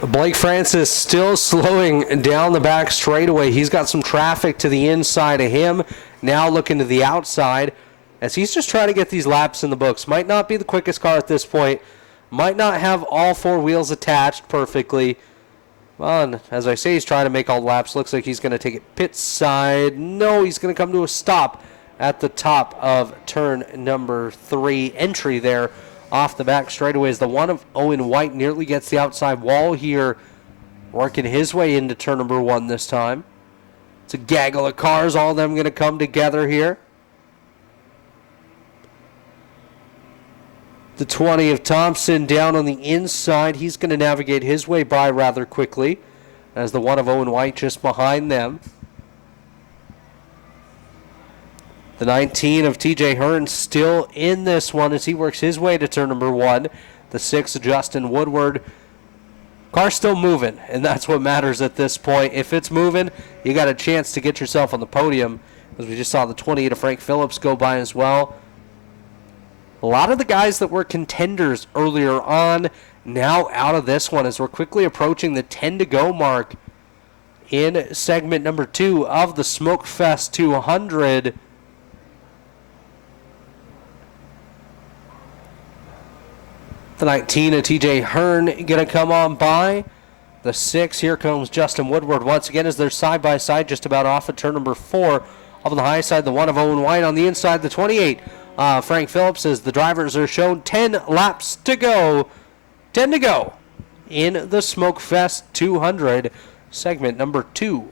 Blake Francis still slowing down the back straightaway. He's got some traffic to the inside of him. Now looking to the outside as he's just trying to get these laps in the books. Might not be the quickest car at this point. Might not have all 4 wheels attached perfectly. Well, and as I say, he's trying to make all the laps. Looks like he's going to take it pit side. No, he's going to come to a stop at the top of turn number 3. Entry there off the back straightaway as the one of Owen White nearly gets the outside wall here, working his way into turn number 1 this time. It's a gaggle of cars, all of them going to come together here. The 20 of Thompson down on the inside. He's going to navigate his way by rather quickly as the one of Owen White just behind them. The 19 of TJ Hearn still in this one as he works his way to turn number 1. The 6 of Justin Woodward. Car's still moving, and that's what matters at this point. If it's moving, you got a chance to get yourself on the podium, as we just saw the 28 of Frank Phillips go by as well. A lot of the guys that were contenders earlier on now out of this one as we're quickly approaching the 10 to go mark in segment number 2 of the Smokefest 200. The 19 of TJ Hearn going to come on by. The 6, here comes Justin Woodward once again as they're side by side just about off at turn number 4. Up on the high side, the 1 of Owen White on the inside, the 28. Frank Phillips as the drivers are shown 10 laps to go. 10 to go in the Smokefest 200, segment number 2.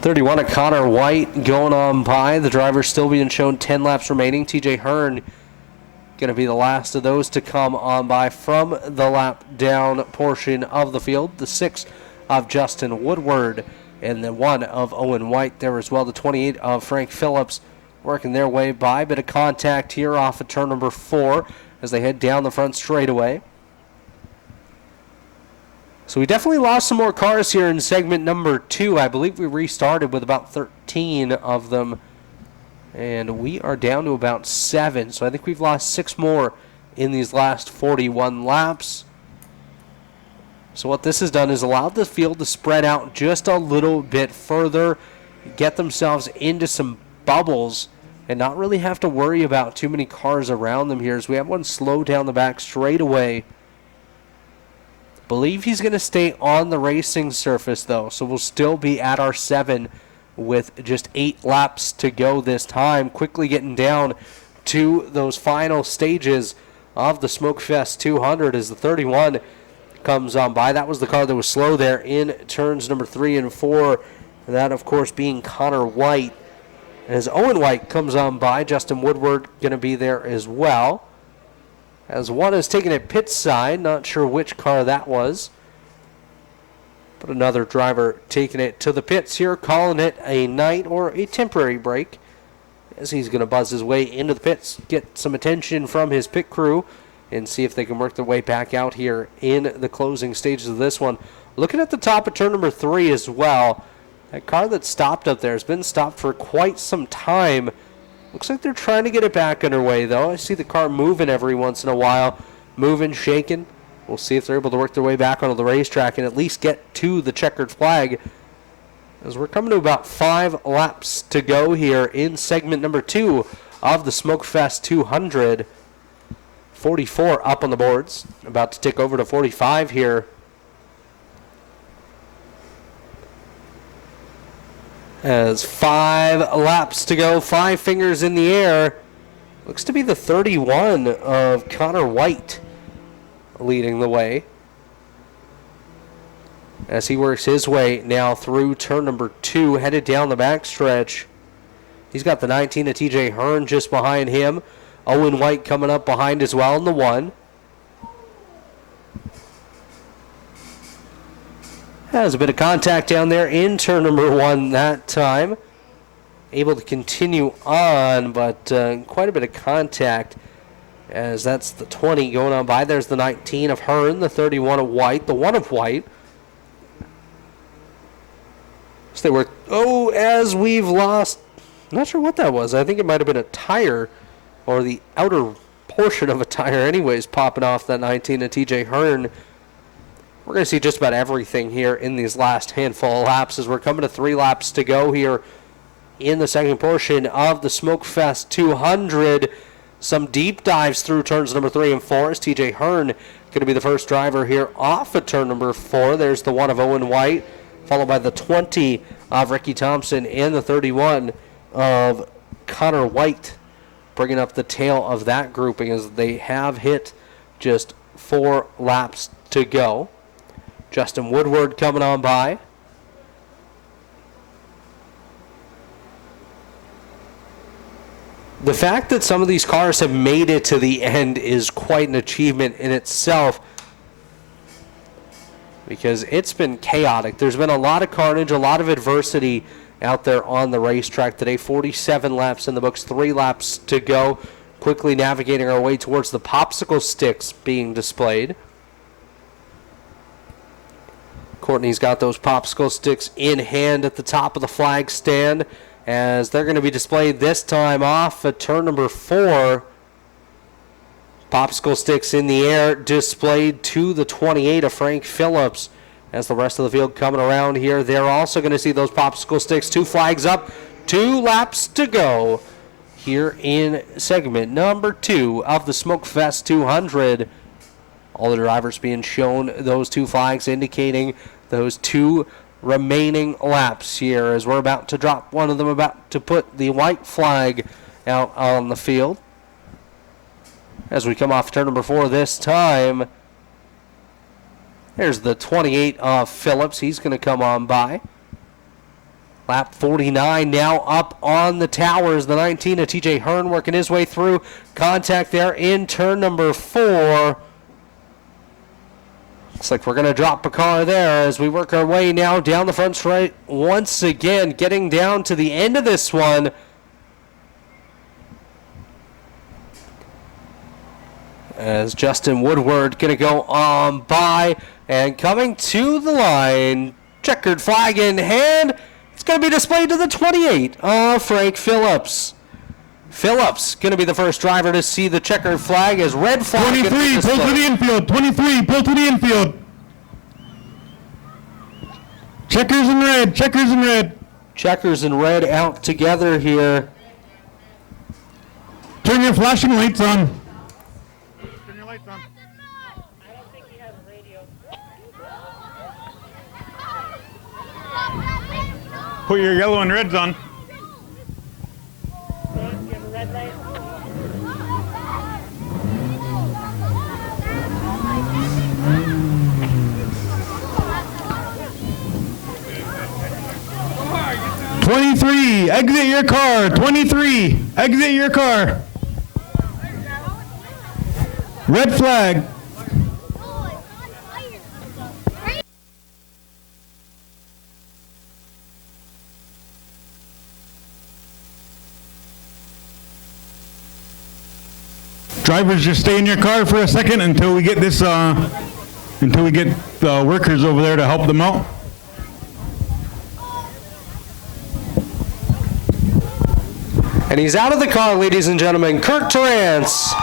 .31 of Connor White going on by. The driver's still being shown 10 laps remaining. TJ Hearn going to be the last of those to come on by from the lap down portion of the field. The 6 of Justin Woodward and the 1 of Owen White there as well. The 28 of Frank Phillips working their way by. Bit of contact here off of turn number 4 as they head down the front straightaway. So we definitely lost some more cars here in segment number 2. I believe we restarted with about 13 of them. And we are down to about 7. So I think we've lost 6 more in these last 41 laps. So what this has done is allowed the field to spread out just a little bit further, get themselves into some bubbles, and not really have to worry about too many cars around them here as we have one slow down the back straightaway. Believe he's going to stay on the racing surface though, so we'll still be at our 7 with just 8 laps to go this time. Quickly getting down to those final stages of the Smokefest 200 as the 31 comes on by. That was the car that was slow there in turns number 3 and 4. And that, of course, being Connor White. As Owen White comes on by, Justin Woodward going to be there as well. As one is taking it pit side, not sure which car that was. But another driver taking it to the pits here, calling it a night or a temporary break. As he's going to buzz his way into the pits, get some attention from his pit crew, and see if they can work their way back out here in the closing stages of this one. Looking at the top of turn number 3 as well. That car that stopped up there has been stopped for quite some time. Looks like they're trying to get it back underway, though. I see the car moving every once in a while. Moving, shaking. We'll see if they're able to work their way back onto the racetrack and at least get to the checkered flag. As we're coming to about 5 laps to go here in segment number 2 of the Smokefest 200. 44 up on the boards. About to tick over to 45 here. As 5 laps to go, 5 fingers in the air. Looks to be the 31 of Connor White leading the way. As he works his way now through turn number 2, headed down the backstretch. He's got the 19 of TJ Hearn just behind him. Owen White coming up behind as well in the 1. Has a bit of contact down there in turn number 1 that time. Able to continue on, but quite a bit of contact as that's the 20 going on by. There's the 19 of Hearn, the 31 of White, the 1 of White. So they were, as we've lost, not sure what that was. I think it might have been a tire or the outer portion of a tire anyways popping off that 19 of TJ Hearn. We're going to see just about everything here in these last handful of laps as we're coming to 3 laps to go here in the second portion of the Smokefest 200. Some deep dives through turns number 3 and 4 as TJ Hearn going to be the first driver here off of turn number 4. There's the 1 of Owen White, followed by the 20 of Ricky Thompson and the 31 of Connor White, bringing up the tail of that grouping as they have hit just 4 laps to go. Justin Woodward coming on by. The fact that some of these cars have made it to the end is quite an achievement in itself, because it's been chaotic. There's been a lot of carnage, a lot of adversity out there on the racetrack today. 47 laps in the books, 3 laps to go. Quickly navigating our way towards the popsicle sticks being displayed. Courtney's got those popsicle sticks in hand at the top of the flag stand as they're going to be displayed this time off at turn number 4. Popsicle sticks in the air displayed to the 28 of Frank Phillips. As the rest of the field coming around here, they're also going to see those popsicle sticks. 2 flags up, 2 laps to go here in segment number 2 of the Smokefest 200. All the drivers being shown those 2 flags indicating those 2 remaining laps here as we're about to drop one of them, about to put the white flag out on the field. As we come off turn number 4 this time, there's the 28 of Phillips. He's going to come on by. Lap 49 now up on the towers. The 19 of TJ Hearn working his way through. Contact there in turn number 4. Looks like we're going to drop a car there as we work our way now down the front straight once again, getting down to the end of this one. As Justin Woodward going to go on by and coming to the line, checkered flag in hand. It's going to be displayed to the 28 of Frank Phillips. Phillips going to be the first driver to see the checkered flag as red flag. 23, pull to the infield. 23, pull to the infield. Checkers in red, checkers in red. Checkers in red out together here. Turn your flashing lights on. Turn your lights on. I don't think he has a radio. Put your yellow and reds on. Do you have a red light? Exit your car. 23. Exit your car. Red flag. Drivers, just stay in your car for a second until we get this, until we get the workers over there to help them out. And he's out of the car, ladies and gentlemen. Kirk Torrance.